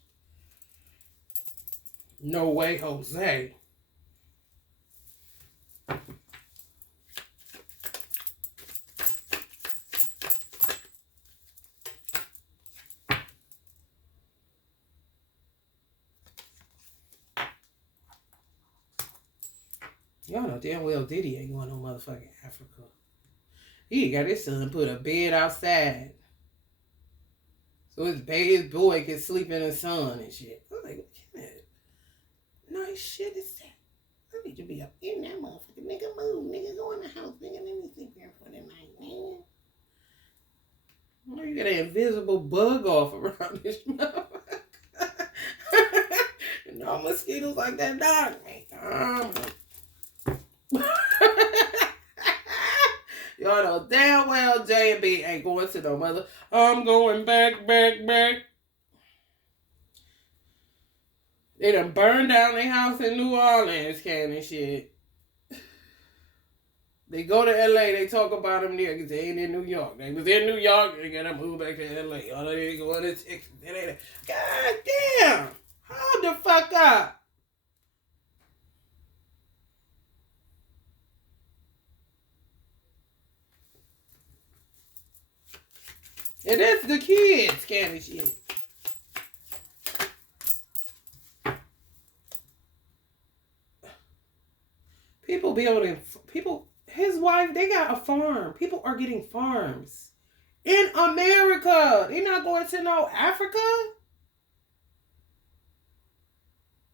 No way, Jose. Y'all know damn well Diddy ain't going no motherfucking Africa. He got his son put a bed outside. So his boy can sleep in the sun and shit. I'm like, what that nice shit is that? I need to be up in that motherfucker. Nigga, move. Nigga, go in the house. Nigga, let me sleep here for the night, man. You got an invisible bug off around this motherfucker. No mosquitoes like that dog, man. Y'all know damn well J and B ain't going to no mother. I'm going back. They done burned down their house in New Orleans, can and shit. They go to LA, they talk about them there because they ain't in New York. They was in New York, they gotta move back to LA. Oh, they going to Texas. God damn! Hold the fuck up. And that's the kids kind of shit. People building, people, his wife, they got a farm. People are getting farms in America. They're not going to no Africa.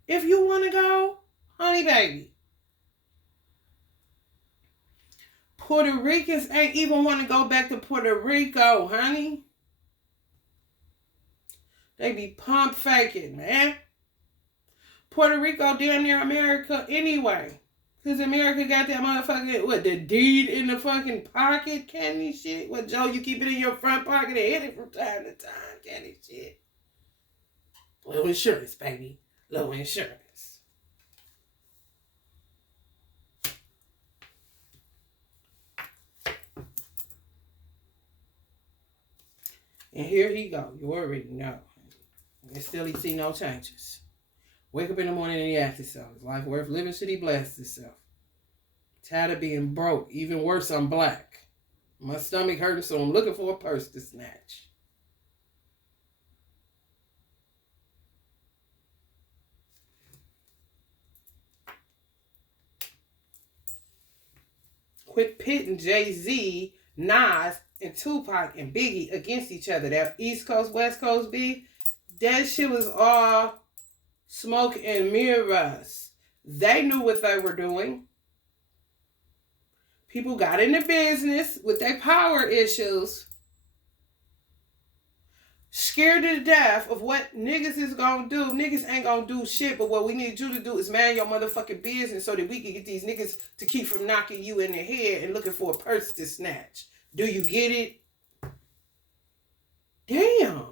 If you want to go, honey baby. Puerto Ricans ain't even want to go back to Puerto Rico, honey. They be pump faking, man. Puerto Rico damn near America anyway. Because America got that motherfucking, what, the deed in the fucking pocket candy shit? What, Joe, you keep it in your front pocket and hit it from time to time candy shit? Low insurance, baby. Low insurance. And here he go. You already know. And still he see no changes. Wake up in the morning and he asks himself, is life worth living? Should he blast himself? Tired of being broke. Even worse, I'm black. My stomach hurting, so I'm looking for a purse to snatch. Quit pitting Jay-Z, Nas, and Tupac and Biggie against each other. That East Coast, West Coast beef, that shit was all smoke and mirrors. They knew what they were doing. People got into business with their power issues, scared to death of what niggas is gonna do. Niggas ain't gonna do shit, but what we need you to do is man your motherfucking business so that we can get these niggas to keep from knocking you in the head and looking for a purse to snatch. Do you get it? Damn.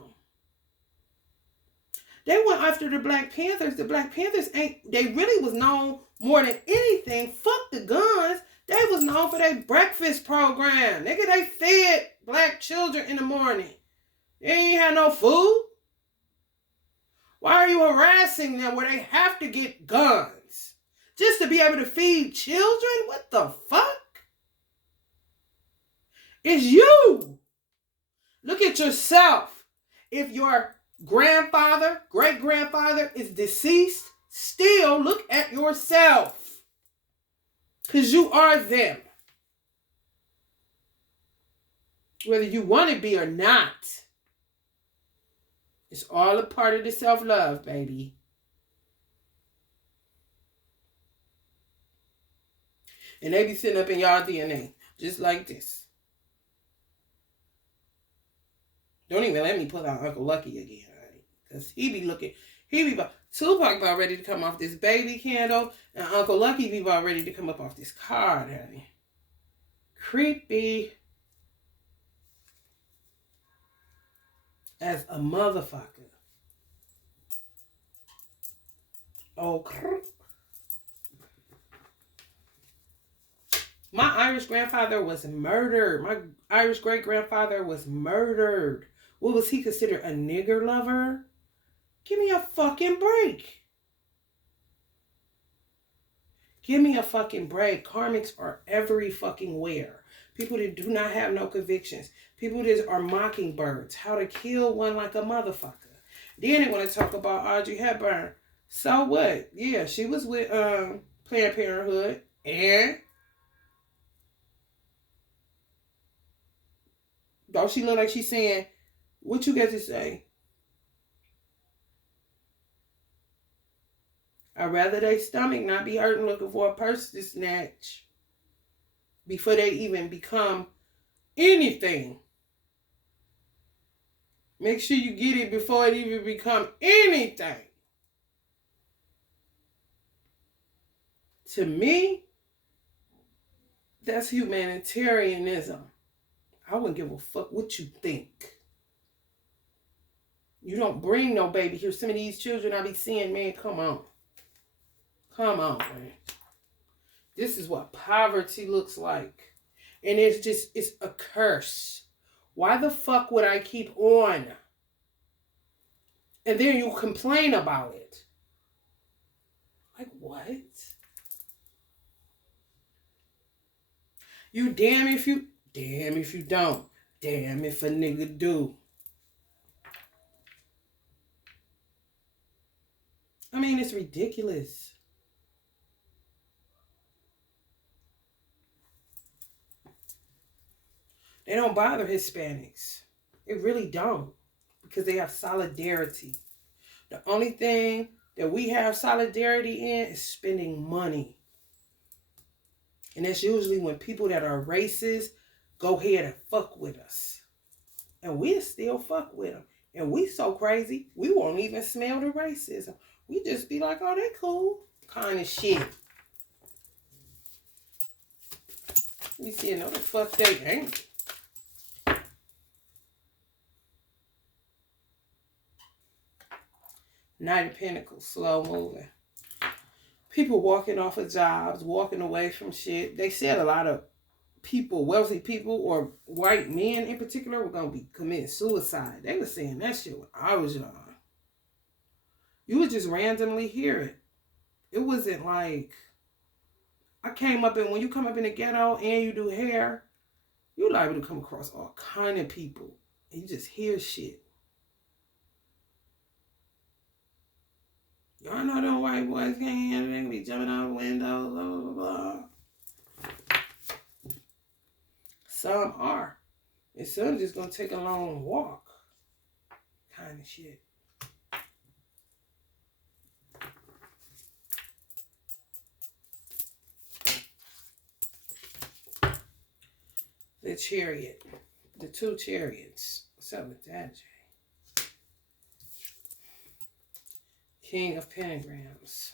They went after the Black Panthers. The Black Panthers they really was known more than anything. Fuck the guns. They was known for their breakfast program. Nigga, they fed black children in the morning. They ain't had no food. Why are you harassing them where they have to get guns? Just to be able to feed children? What the fuck? It's you. Look at yourself. If your grandfather, great-grandfather is deceased, still look at yourself. Because you are them. Whether you want to be or not. It's all a part of the self-love, baby. And they be sitting up in y'all DNA. Just like this. Don't even let me pull out Uncle Lucky again, honey. Because he be looking... Tupac about ready to come off this baby candle, and Uncle Lucky be about ready to come up off this card, honey. Creepy as a motherfucker. Oh, my Irish grandfather was murdered. My Irish great-grandfather was murdered. What was he considered, a nigger lover? Give me a fucking break. Give me a fucking break. Karmics are every fucking where. People that do not have no convictions. People that are mockingbirds. How to kill one like a motherfucker. Then they want to talk about Audrey Hepburn. So what? Yeah, she was with Planned Parenthood. And don't she look like she's saying, what you got to say? I'd rather their stomach not be hurting looking for a purse to snatch before they even become anything. Make sure you get it before it even become anything. To me, that's humanitarianism. I wouldn't give a fuck what you think. You don't bring no baby here. Some of these children I be seeing, man, come on. Come on, man. This is what poverty looks like. And it's a curse. Why the fuck would I keep on? And then you complain about it. Like, what? You damn if you don't. Damn if a nigga do. I mean, it's ridiculous. They don't bother Hispanics. They really don't. Because they have solidarity. The only thing that we have solidarity in is spending money. And that's usually when people that are racist go ahead and fuck with us. And we still fuck with them. And we so crazy, we won't even smell the racism. We just be like, oh, they cool. Kind of shit. We see, no, the fuck they ain't. Knight of Pentacles, slow moving. People walking off of jobs, walking away from shit. They said a lot of people, wealthy people, or white men in particular, were going to be committing suicide. They were saying that shit when I was young. You would just randomly hear it. It wasn't like, I came up in, when you come up in the ghetto and you do hair, you're liable to come across all kind of people. And you just hear shit. Y'all know them white boys can't handle it. They be jumping out the windows, blah, blah, blah. Some are. And some just gonna take a long walk. Kind of shit. The Chariot. The two chariots. What's up with that, Jay? King of Pentagrams.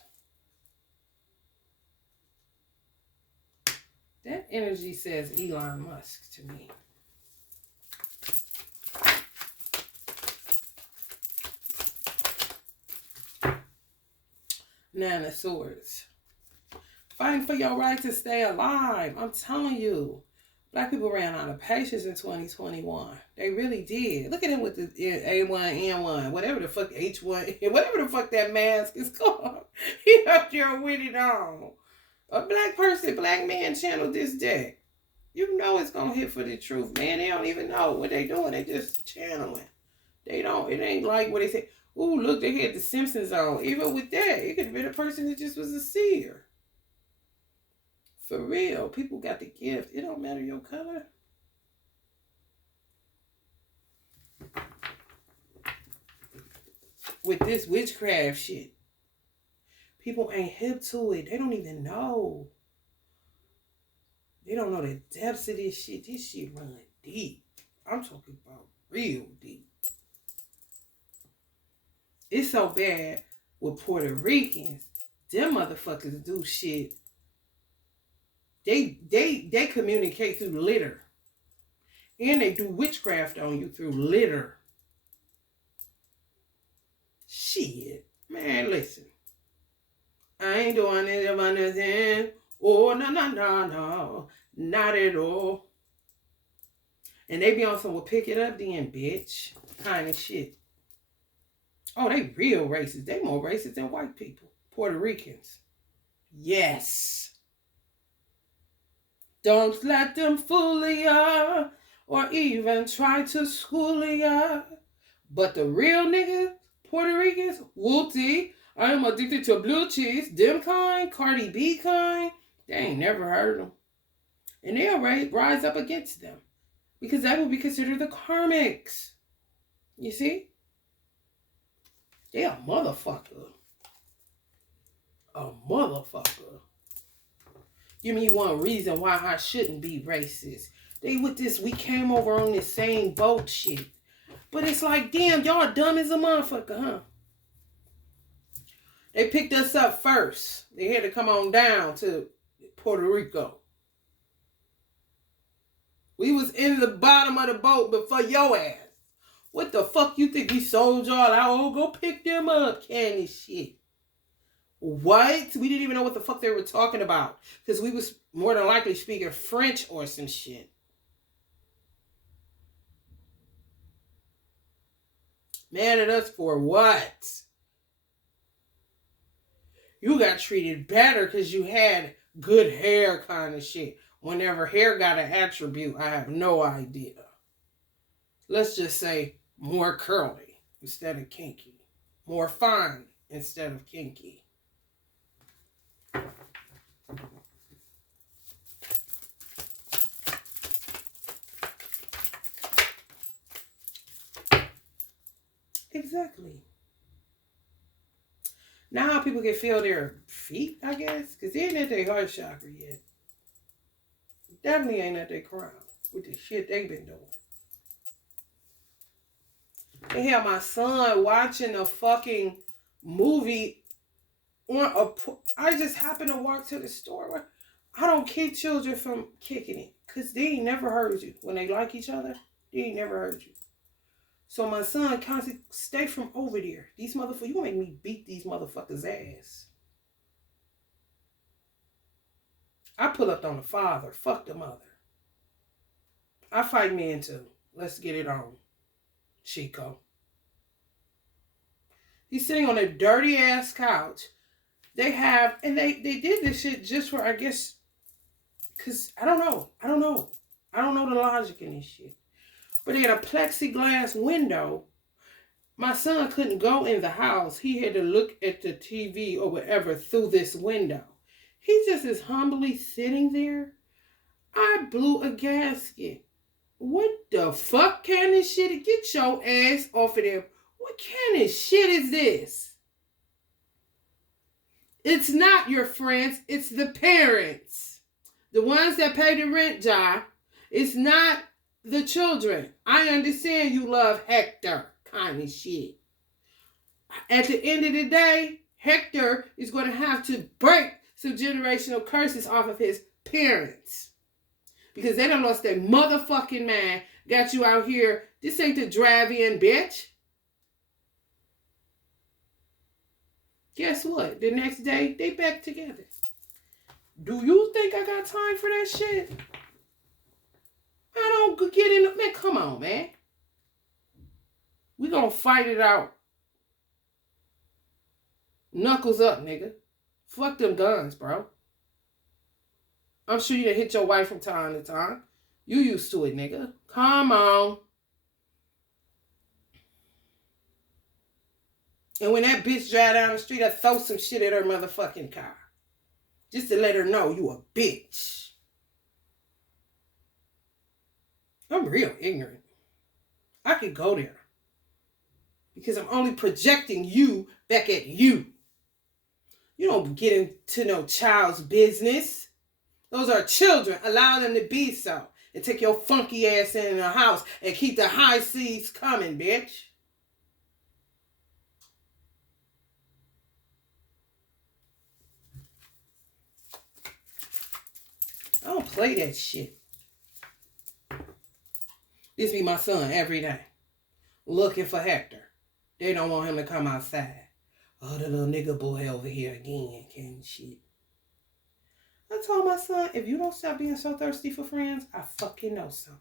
That energy says Elon Musk to me. Nine of Swords. Fighting for your right to stay alive. I'm telling you. Black people ran out of patience in 2021. They really did. Look at him with the A1N1, whatever the fuck H1, whatever the fuck that mask is called. He up there with it on. A black person, black man channeled this deck. You know it's gonna hit for the truth, man. They don't even know what they doing. They just channeling. They don't. It ain't like what they say. Ooh, look, they had the Simpsons on. Even with that, it could have been a person that just was a seer. For real, people got the gift. It don't matter your color. With this witchcraft shit, people ain't hip to it. They don't even know. They don't know the depths of this shit. This shit run deep. I'm talking about real deep. It's so bad with Puerto Ricans. Them motherfuckers do shit. They communicate through litter. And they do witchcraft on you through litter. Shit. Man, listen. I ain't doing it of understand. Oh, no. Not at all. And they be on some, well, pick it up then, bitch. Kind of shit. Oh, they real racist. They more racist than white people. Puerto Ricans. Yes. Don't let them fool ya, or even try to school ya. But the real niggas, Puerto Ricans, whoopty, I am addicted to blue cheese, them kind, Cardi B kind, they ain't never heard them. And they'll rise up against them. Because that would be considered the karmics. You see? They a motherfucker. A motherfucker. Give me one reason why I shouldn't be racist. They with this, we came over on this same boat shit. But it's like, damn, y'all dumb as a motherfucker, huh? They picked us up first. They had to come on down to Puerto Rico. We was in the bottom of the boat before your ass. What the fuck you think we sold y'all out? Oh, go pick them up, candy shit. What? We didn't even know what the fuck they were talking about. Because we was more than likely speaking French or some shit. Mad at us for what? You got treated better because you had good hair kind of shit. Whenever hair got an attribute, I have no idea. Let's just say more curly instead of kinky. More fine instead of kinky. Exactly. Now how people can feel their feet, I guess, because they ain't at their heart chakra yet. Definitely ain't at their crown with the shit they been doing. They had my son watching a fucking movie on a. I just happened to walk to the store. I don't keep children from kicking it because they ain't never heard you. When they like each other, they ain't never heard you. So my son constantly stay from over there. These motherfuckers, you gonna make me beat these motherfuckers' ass. I pull up on the father. Fuck the mother. I fight men too. Let's get it on, Chico. He's sitting on a dirty ass couch. They have, and they did this shit just for, I guess, because I don't know the logic in this shit. But they had a plexiglass window. My son couldn't go in the house. He had to look at the TV or whatever through this window. He just is humbly sitting there. I blew a gasket. What the fuck kind of shit? Get your ass off of there. What kind of shit is this? It's not your friends. It's the parents. The ones that pay the rent job. It's not the children. I understand you love Hector kind of shit. At the end of the day, Hector is going to have to break some generational curses off of his parents. Because they done lost their motherfucking mind. Got you out here. This ain't the drive-in, bitch. Guess what? The next day, they back together. Do you think I got time for that shit? I don't get in. Man, come on, man. We gonna fight it out. Knuckles up, nigga. Fuck them guns, bro. I'm sure you done hit your wife from time to time. You used to it, nigga. Come on. And when that bitch drive down the street, I throw some shit at her motherfucking car. Just to let her know you a bitch. I'm real ignorant. I could go there. Because I'm only projecting you back at you. You don't get into no child's business. Those are children. Allow them to be so. And take your funky ass in the house and keep the high seas coming, bitch. I don't play that shit. This be my son every day. Looking for Hector. They don't want him to come outside. Oh, the little nigga boy over here again. Can't shit. I told my son, if you don't stop being so thirsty for friends, I fucking know something.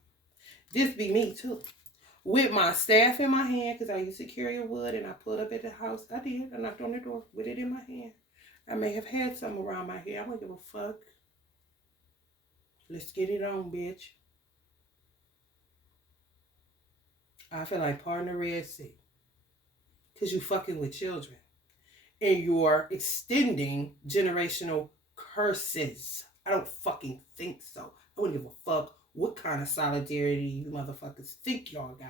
This be me too. With my staff in my hand, because I used to carry a wood and I pulled up at the house. I did. I knocked on the door with it in my hand. I may have had something around my hair. I don't give a fuck. Let's get it on, bitch. I feel like partner Red Sea. Because you fucking with children. And you're extending generational curses. I don't fucking think so. I wouldn't give a fuck what kind of solidarity you motherfuckers think y'all got.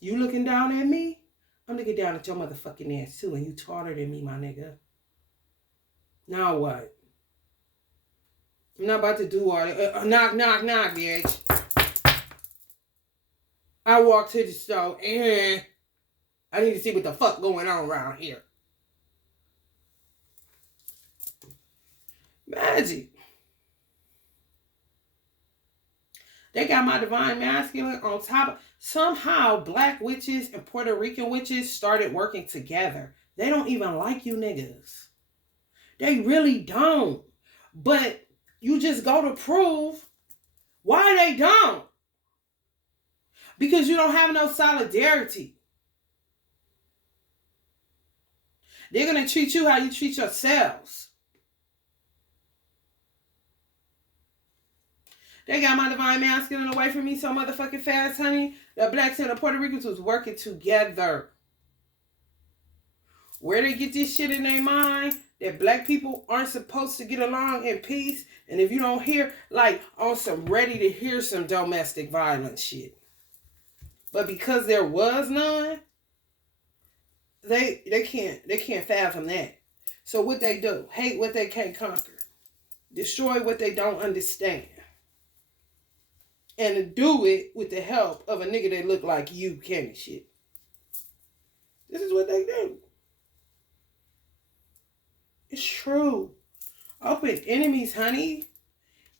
You looking down at me? I'm looking down at your motherfucking ass too. And you taller than me, my nigga. Now what? I'm not about to do all that. Knock, knock, knock, bitch. I walked to the store and I need to see what the fuck going on around here. Magic. They got my divine masculine on top of... Somehow black witches and Puerto Rican witches started working together. They don't even like you niggas. They really don't. But you just go to prove why they don't. Because you don't have no solidarity. They're going to treat you how you treat yourselves. They got my divine masculine away from me so motherfucking fast, honey. The blacks and the Puerto Ricans was working together. Where they get this shit in their mind, that black people aren't supposed to get along in peace. And if you don't hear, like, on some ready to hear some domestic violence shit. But because there was none, they can't fathom that. So what they do, hate what they can't conquer. Destroy what they don't understand. And to do it with the help of a nigga that look like you, can't shit. This is what they do. It's true. Open enemies, honey.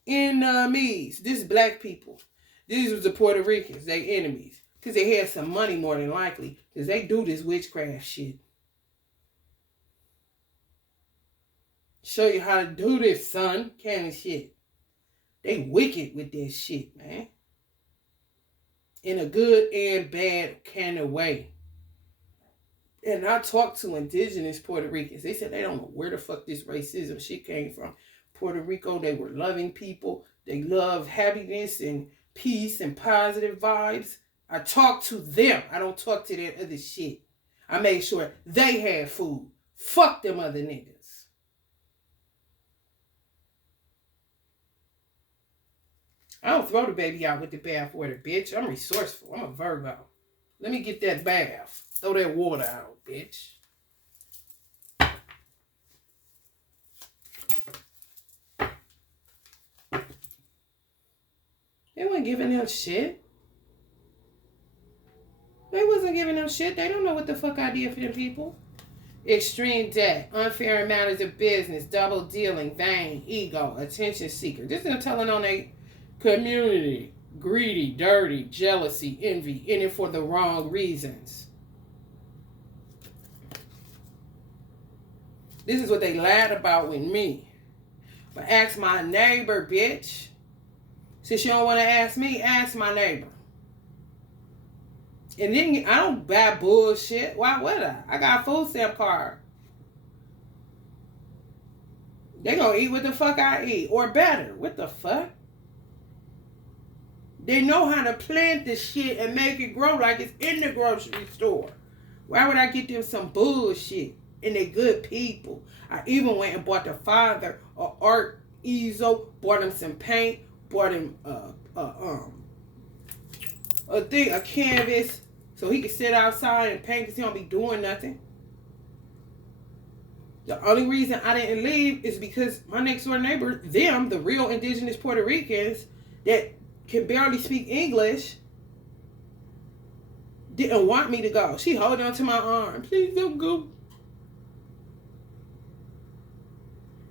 Enemies. This is black people. These was the Puerto Ricans. They enemies. Because they had some money more than likely. Because they do this witchcraft shit. Show you how to do this, son. Can't shit. They wicked with this shit, man. In a good and bad kind of way. And I talked to indigenous Puerto Ricans. They said they don't know where the fuck this racism shit came from. Puerto Rico, they were loving people. They love happiness and peace and positive vibes. I talked to them. I don't talk to that other shit. I made sure they had food. Fuck them other niggas. I don't throw the baby out with the bathwater, bitch. I'm resourceful. I'm a Virgo. Let me get that bath. Throw that water out, bitch. They weren't giving them shit. They wasn't giving them shit. They don't know what the fuck I did for them people. Extreme debt, unfair in matters of business, double dealing, vain, ego, attention seeker. This is them telling on a community. Greedy, dirty, jealousy, envy, in it for the wrong reasons. This is what they lied about with me. But ask my neighbor, bitch. Since you don't want to ask me, ask my neighbor. And then I don't buy bullshit. Why would I? I got a food stamp card. They gonna eat what the fuck I eat. Or better. What the fuck? They know how to plant the shit and make it grow like it's in the grocery store. Why would I get them some bullshit? And they're good people. I even went and bought the father an art easel, bought him some paint, bought him a canvas so he could sit outside and paint because he don't be doing nothing. The only reason I didn't leave is because my next door neighbor, them, the real indigenous Puerto Ricans that can barely speak English, didn't want me to go. She held on to my arm. Please don't go.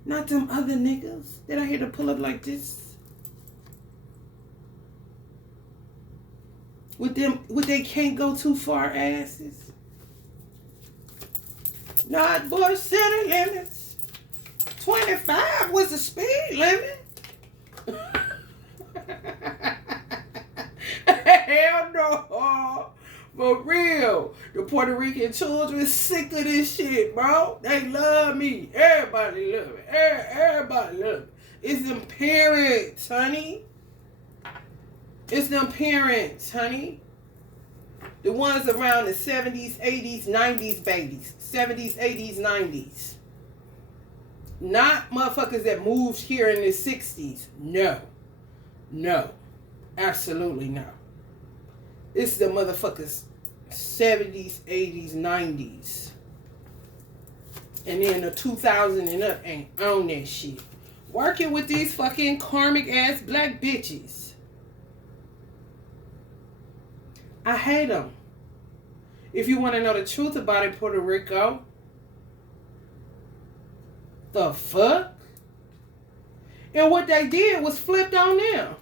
Not them other niggas that I had to pull up like this. With they can't go too far asses. Not Bush city limits. 25 was the speed limit. Hell no. For real. The Puerto Rican children sick of this shit, bro. They love me. Everybody love me. Everybody love me. It's them parents, honey. It's them parents, honey. The ones around the 70s, 80s, 90s babies. 70s, 80s, 90s. Not motherfuckers that moved here in the 60s. No. No. Absolutely no. It's the motherfuckers 70s, 80s, 90s. And then the 2000 and up ain't on that shit. Working with these fucking karmic ass black bitches. I hate them. If you want to know the truth about it, Puerto Rico. The fuck? And what they did was flipped on them.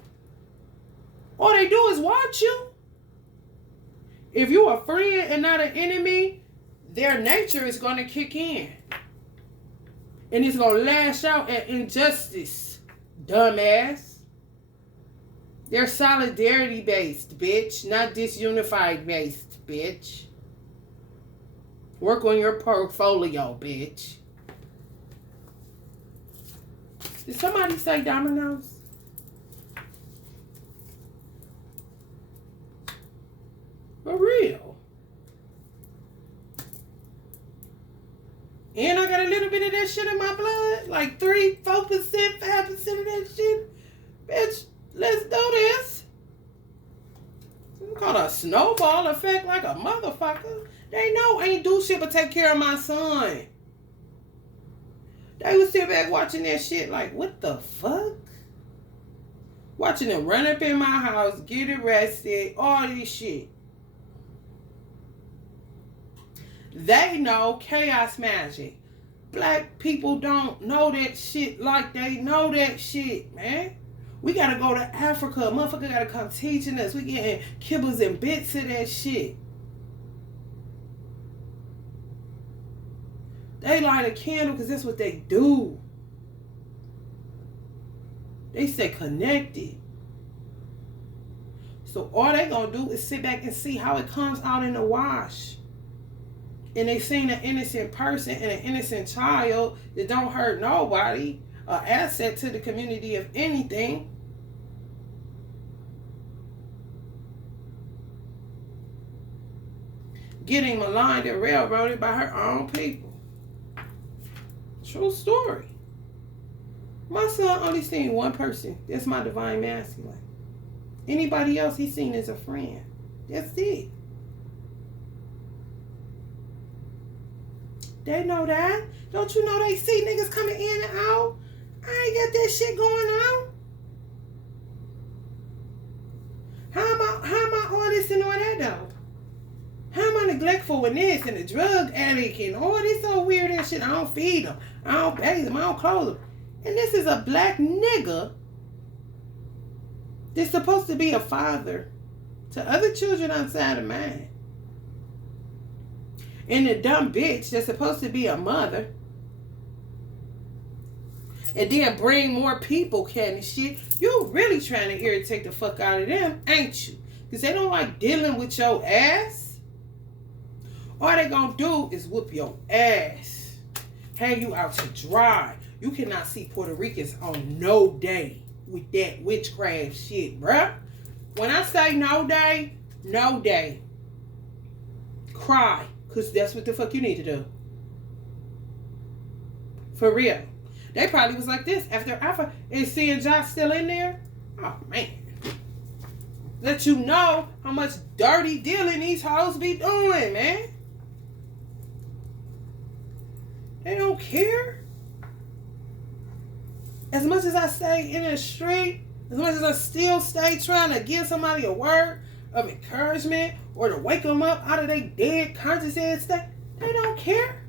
All they do is watch you. If you a friend and not an enemy, their nature is going to kick in. And it's going to lash out at injustice, dumbass. They're solidarity based, bitch, not disunified based, bitch. Work on your portfolio, bitch. Did somebody say dominoes? For real. And I got a little bit of that shit in my blood. Like 3, 4%, 5% of that shit. Bitch, let's do this. It's called a snowball effect like a motherfucker. They know I ain't do shit but take care of my son. They would sit back watching that shit like, what the fuck? Watching them run up in my house, get arrested, all this shit. They know chaos magic. Black people don't know that shit like they know that shit, man. We gotta go to Africa. Motherfucker gotta come teaching us. We getting kibbles and bits of that shit. They light a candle because that's what they do. They stay connected. So all they gonna do is sit back and see how it comes out in the wash. And they seen an innocent person and an innocent child that don't hurt nobody, an asset to the community of anything. Getting maligned and railroaded by her own people. True story. My son only seen one person. That's my divine masculine. Anybody else he seen as a friend. That's it. They know that. Don't you know they see niggas coming in and out? I ain't got that shit going on. How am I all this and all that though? How am I neglectful in this and the drug addict and all this so weird and shit? I don't feed them. I don't bathe them. I don't clothe them. And this is a black nigga that's supposed to be a father to other children outside of mine. And the dumb bitch that's supposed to be a mother. And then bring more people kind of shit. You really trying to irritate the fuck out of them, ain't you? Because they don't like dealing with your ass. All they gonna do is whoop your ass. Hang you out to dry. You cannot see Puerto Ricans on no day with that witchcraft shit, bruh. When I say no day, no day. Cry. Because that's what the fuck you need to do. For real. They probably was like this after Alpha and seeing Josh still in there. Oh, man. Let you know how much dirty dealing these hoes be doing, man. They don't care. As much as I stay in the street, as much as I still stay trying to give somebody a word of encouragement or to wake them up out of their dead conscious ass state, they don't care.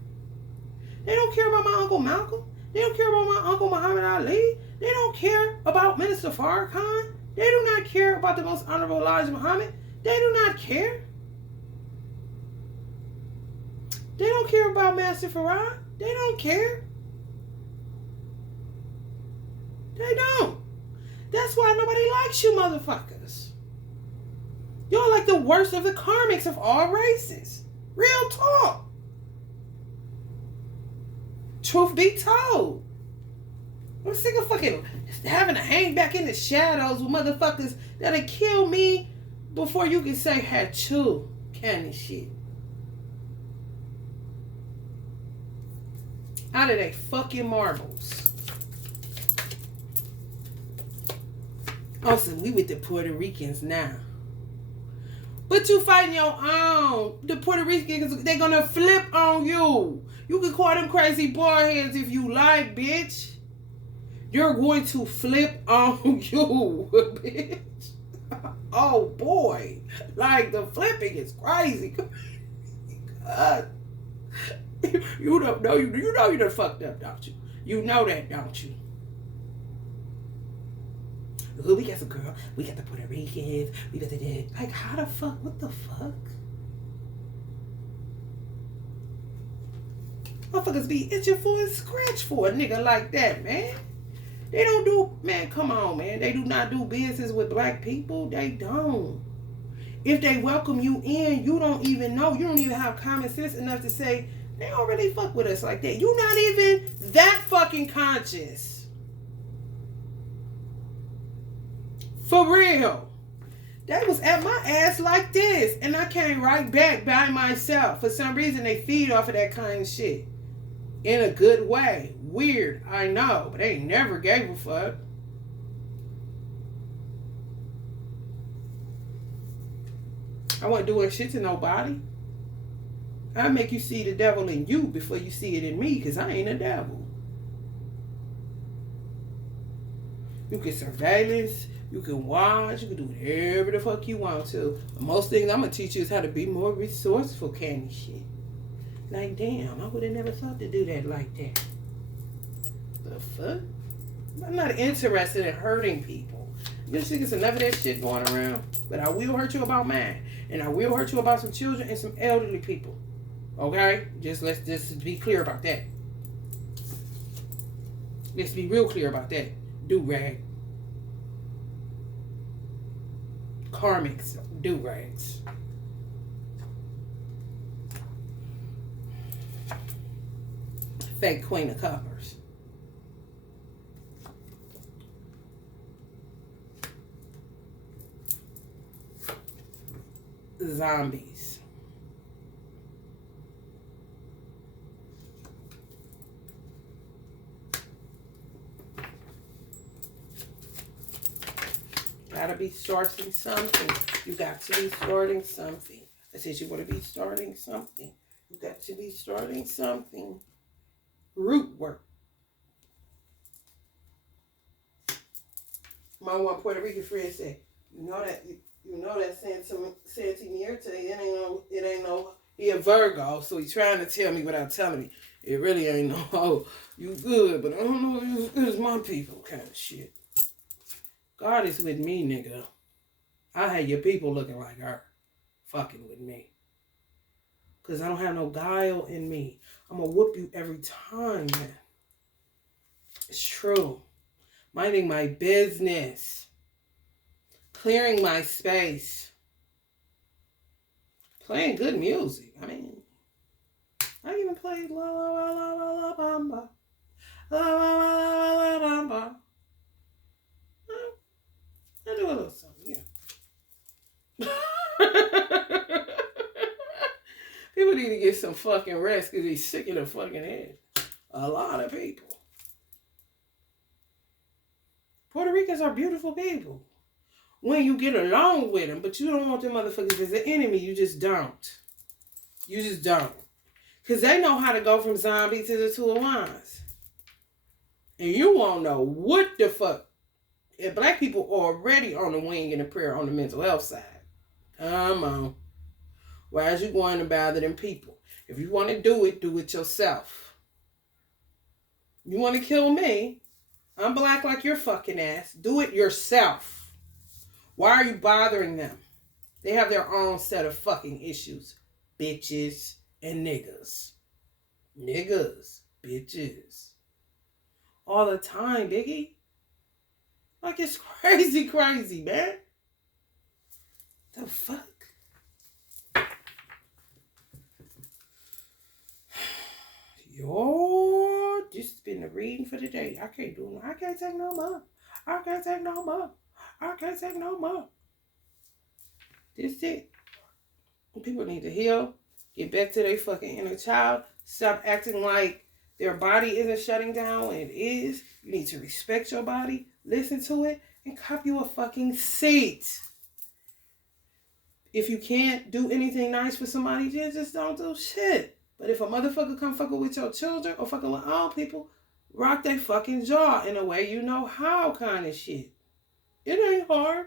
They don't care about my Uncle Malcolm. They don't care about my Uncle Muhammad Ali. They don't care about Minister Farrakhan. They do not care about the most honorable Elijah Muhammad. They do not care. They don't care about Master Farad. They don't care. They don't. That's why nobody likes you motherfuckers. Y'all like the worst of the karmics of all races. Real talk. Truth be told. I'm sick of fucking having to hang back in the shadows with motherfuckers that'll kill me before you can say Hachu kind of shit. Out of they fucking marbles. Also, we with the Puerto Ricans now. But you fighting your own. The Puerto Ricans, they're gonna flip on you. You can call them crazy boyheads if you like, bitch. You're going to flip on you, bitch. Oh boy. Like the flipping is crazy. God. You don't know you know you done fucked up, don't you? You know that, don't you? Ooh, we got some girl. We got the Puerto Ricans. We got the dead. Like, how the fuck? What the fuck? Motherfuckers be itching for a scratch for a nigga like that, man. They don't do, man, come on, man. They do not do business with black people. They don't. If they welcome you in, you don't even know. You don't even have common sense enough to say, they don't really fuck with us like that. You're not even that fucking conscious. For real. They was at my ass like this. And I came right back by myself. For some reason, they feed off of that kind of shit. In a good way. Weird, I know. But they never gave a fuck. I wasn't doing shit to nobody. I make you see the devil in you before you see it in me, because I ain't a devil. You can surveillance, you can watch, you can do whatever the fuck you want to. But most things I'm going to teach you is how to be more resourceful kind of shit. Like, damn, I would have never thought to do that like that. The fuck? I'm not interested in hurting people. You think it's enough of that shit going around? But I will hurt you about mine. And I will hurt you about some children and some elderly people. Okay? Let's just be clear about that. Let's be real clear about that. Do-rag. Karmics. Do-rags. Fake Queen of Cuppers. Zombies. Gotta be starting something. You got to be starting something. I said you want to be starting something. You got to be starting something. Root work. My one Puerto Rican friend said, you know that Santinierte, it ain't no, he a Virgo, so he's trying to tell me without telling me. It really ain't no, oh, you good, but I don't know if you as good as my people kind of shit. God is with me, nigga. I had your people looking like her, fucking with me. Because I don't have no guile in me. I'm going to whoop you every time, man. It's true. Minding my business. Clearing my space. Playing good music. I mean, I even played La La La La La La Bamba. La La La La La Bamba. I do a little something, yeah. People need to get some fucking rest because they're sick in the fucking head. A lot of people. Puerto Ricans are beautiful people. When you get along with them, but you don't want them motherfuckers as an enemy. You just don't. You just don't. Because they know how to go from zombie to the Two of Wands. And you won't know what the fuck. And black people are already on the wing and the prayer on the mental health side. Come on. Whereas you going about it in people. If you want to do it yourself. You want to kill me? I'm black like your fucking ass. Do it yourself. Why are you bothering them? They have their own set of fucking issues. Bitches and niggas. Niggas. Bitches. All the time, Biggie. Like it's crazy, crazy, man. The fuck? Yo, this has been the reading for the day. I can't do no. I can't take no more. I can't take no more. I can't take no more. This is it. People need to heal. Get back to their fucking inner child. Stop acting like their body isn't shutting down when it is. You need to respect your body. Listen to it. And cop you a fucking seat. If you can't do anything nice for somebody, just don't do shit. But if a motherfucker come fucking with your children or fucking with all people, rock their fucking jaw in a way you know how kind of shit. It ain't hard.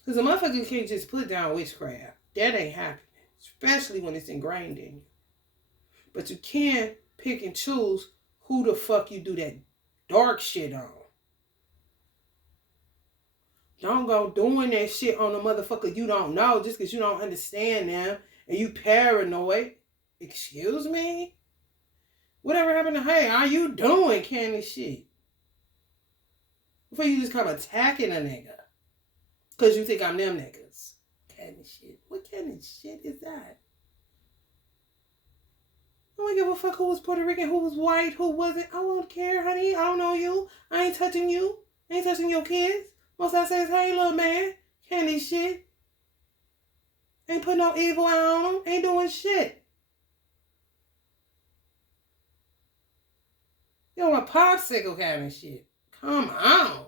Because a motherfucker can't just put down witchcraft. That ain't happening. Especially when it's ingrained in you. But you can pick and choose who the fuck you do that dark shit on. Don't go doing that shit on a motherfucker you don't know just because you don't understand them and you paranoid. Excuse me? Whatever happened to, hey, how you doing, candy shit? Before you just come attacking a nigga. Because you think I'm them niggas. Candy shit. What kind of shit is that? I don't give a fuck who was Puerto Rican, who was white, who wasn't. I don't care, honey. I don't know you. I ain't touching you. I ain't touching your kids. Most I say is, hey, little man. Candy shit. Ain't put no evil on them. Ain't doing shit. You know, a popsicle kind of shit. Come on.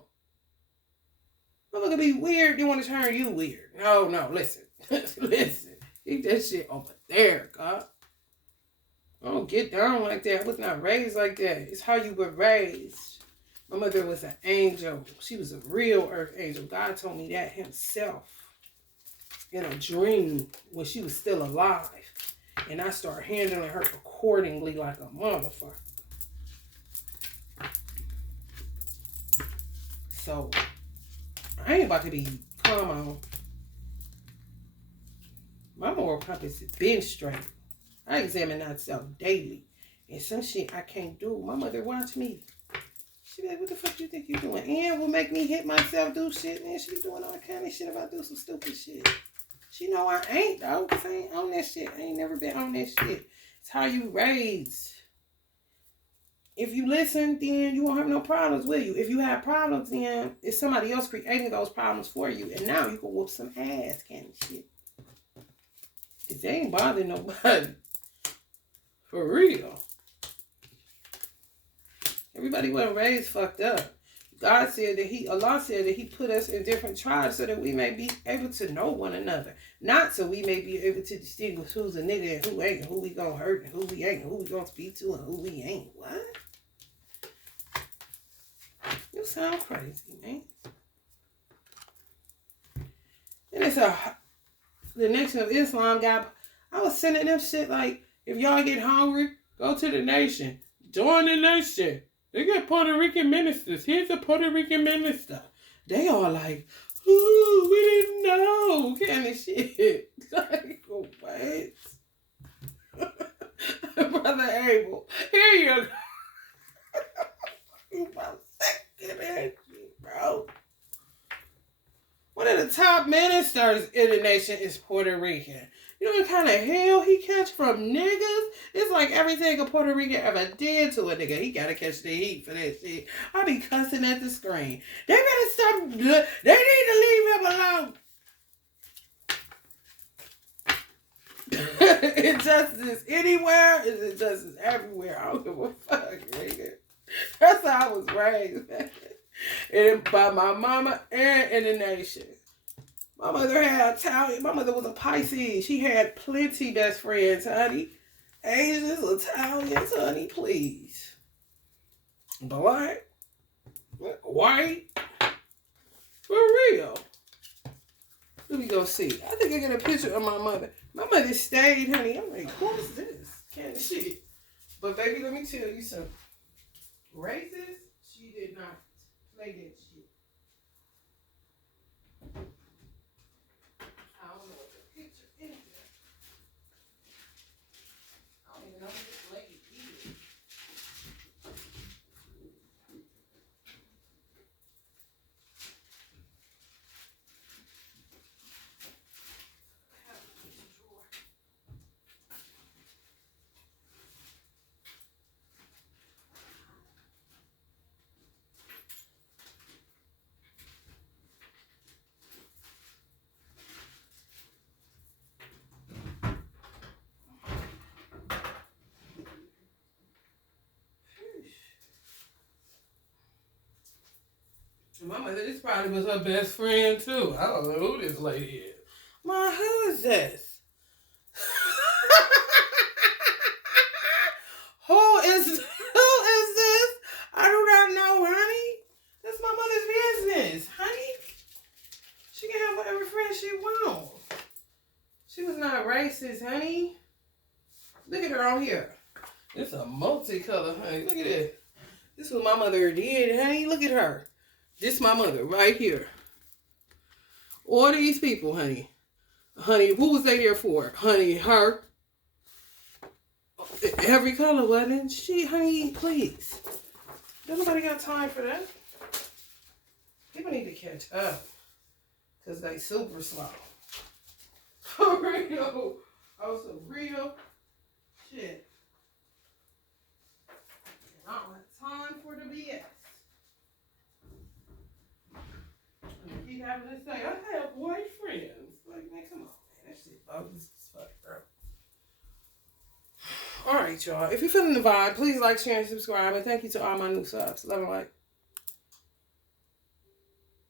Motherfucker be weird. They want to turn you weird. No, listen. Listen. Keep that shit over there, God. I don't get down like that. I was not raised like that. It's how you were raised. My mother was an angel. She was a real earth angel. God told me that himself in a dream when she was still alive. And I started handling her accordingly like a motherfucker. So, I ain't about to be, come on. My moral compass has been straight. I examine myself daily. And some shit I can't do. My mother watch me. She be like, what the fuck you think you doing? And will make me hit myself, do shit. And she be doing all kind of shit if I do some stupid shit. She know I ain't, though. Because I ain't on that shit. I ain't never been on that shit. It's how you raise. If you listen, then you won't have no problems, will you? If you have problems, then it's somebody else creating those problems for you. And now you can whoop some ass kind of shit. Because they ain't bothering nobody. For real. Everybody wasn't raised fucked up. Allah said that he put us in different tribes so that we may be able to know one another. Not so we may be able to distinguish who's a nigga and who ain't, and who we gonna hurt and who we ain't, and who we gonna speak to and who we ain't. What? You sound crazy, man. And it's the Nation of Islam guy. I was sending them shit like, if y'all get hungry, go to the nation. Join the nation. They got Puerto Rican ministers. Here's a Puerto Rican minister. They all like, ooh, we didn't know, kind of shit. Like, what? Brother Abel, here you go. You about second at you, bro. One of the top ministers in the nation is Puerto Rican. You know what kind of hell he catch from niggas? It's like everything a Puerto Rican ever did to a nigga. He gotta catch the heat for that shit. I be cussing at the screen. They better stop. They need to leave him alone. Injustice anywhere is injustice everywhere. I don't give a fuck, nigga. That's how I was raised, man. And by my mama and in the nation. My mother had Italian. My mother was a Pisces. She had plenty best friends, honey. Asians, Italians, honey, please. Black, white, for real. Let me go see. I think I got a picture of my mother. My mother stayed, honey. I'm like, who is this? Kind of shit. But baby, let me tell you something. Racist, she did not play that shit. My mother, this probably was her best friend too. I don't know who this lady is. Ma, who is this? Who is this? I do not know, honey. That's my mother's business, honey. She can have whatever friend she wants. She was not racist, honey. Look at her on here. It's a multicolor, honey. Look at this. This is what my mother did, honey. Look at her. This is my mother right here. All these people, honey. Honey, who was they there for? Honey, her. Every color, wasn't she? Honey, please. Nobody got time for that. People need to catch up. Because they super slow. For real. Oh, some real shit. I don't have time for the BS. And keep having to say, I have boyfriends. Like, man, come on, man. That shit bogus as fuck, bro. Alright, y'all. If you're feeling the vibe, please like, share, and subscribe. And thank you to all my new subs. Love and light.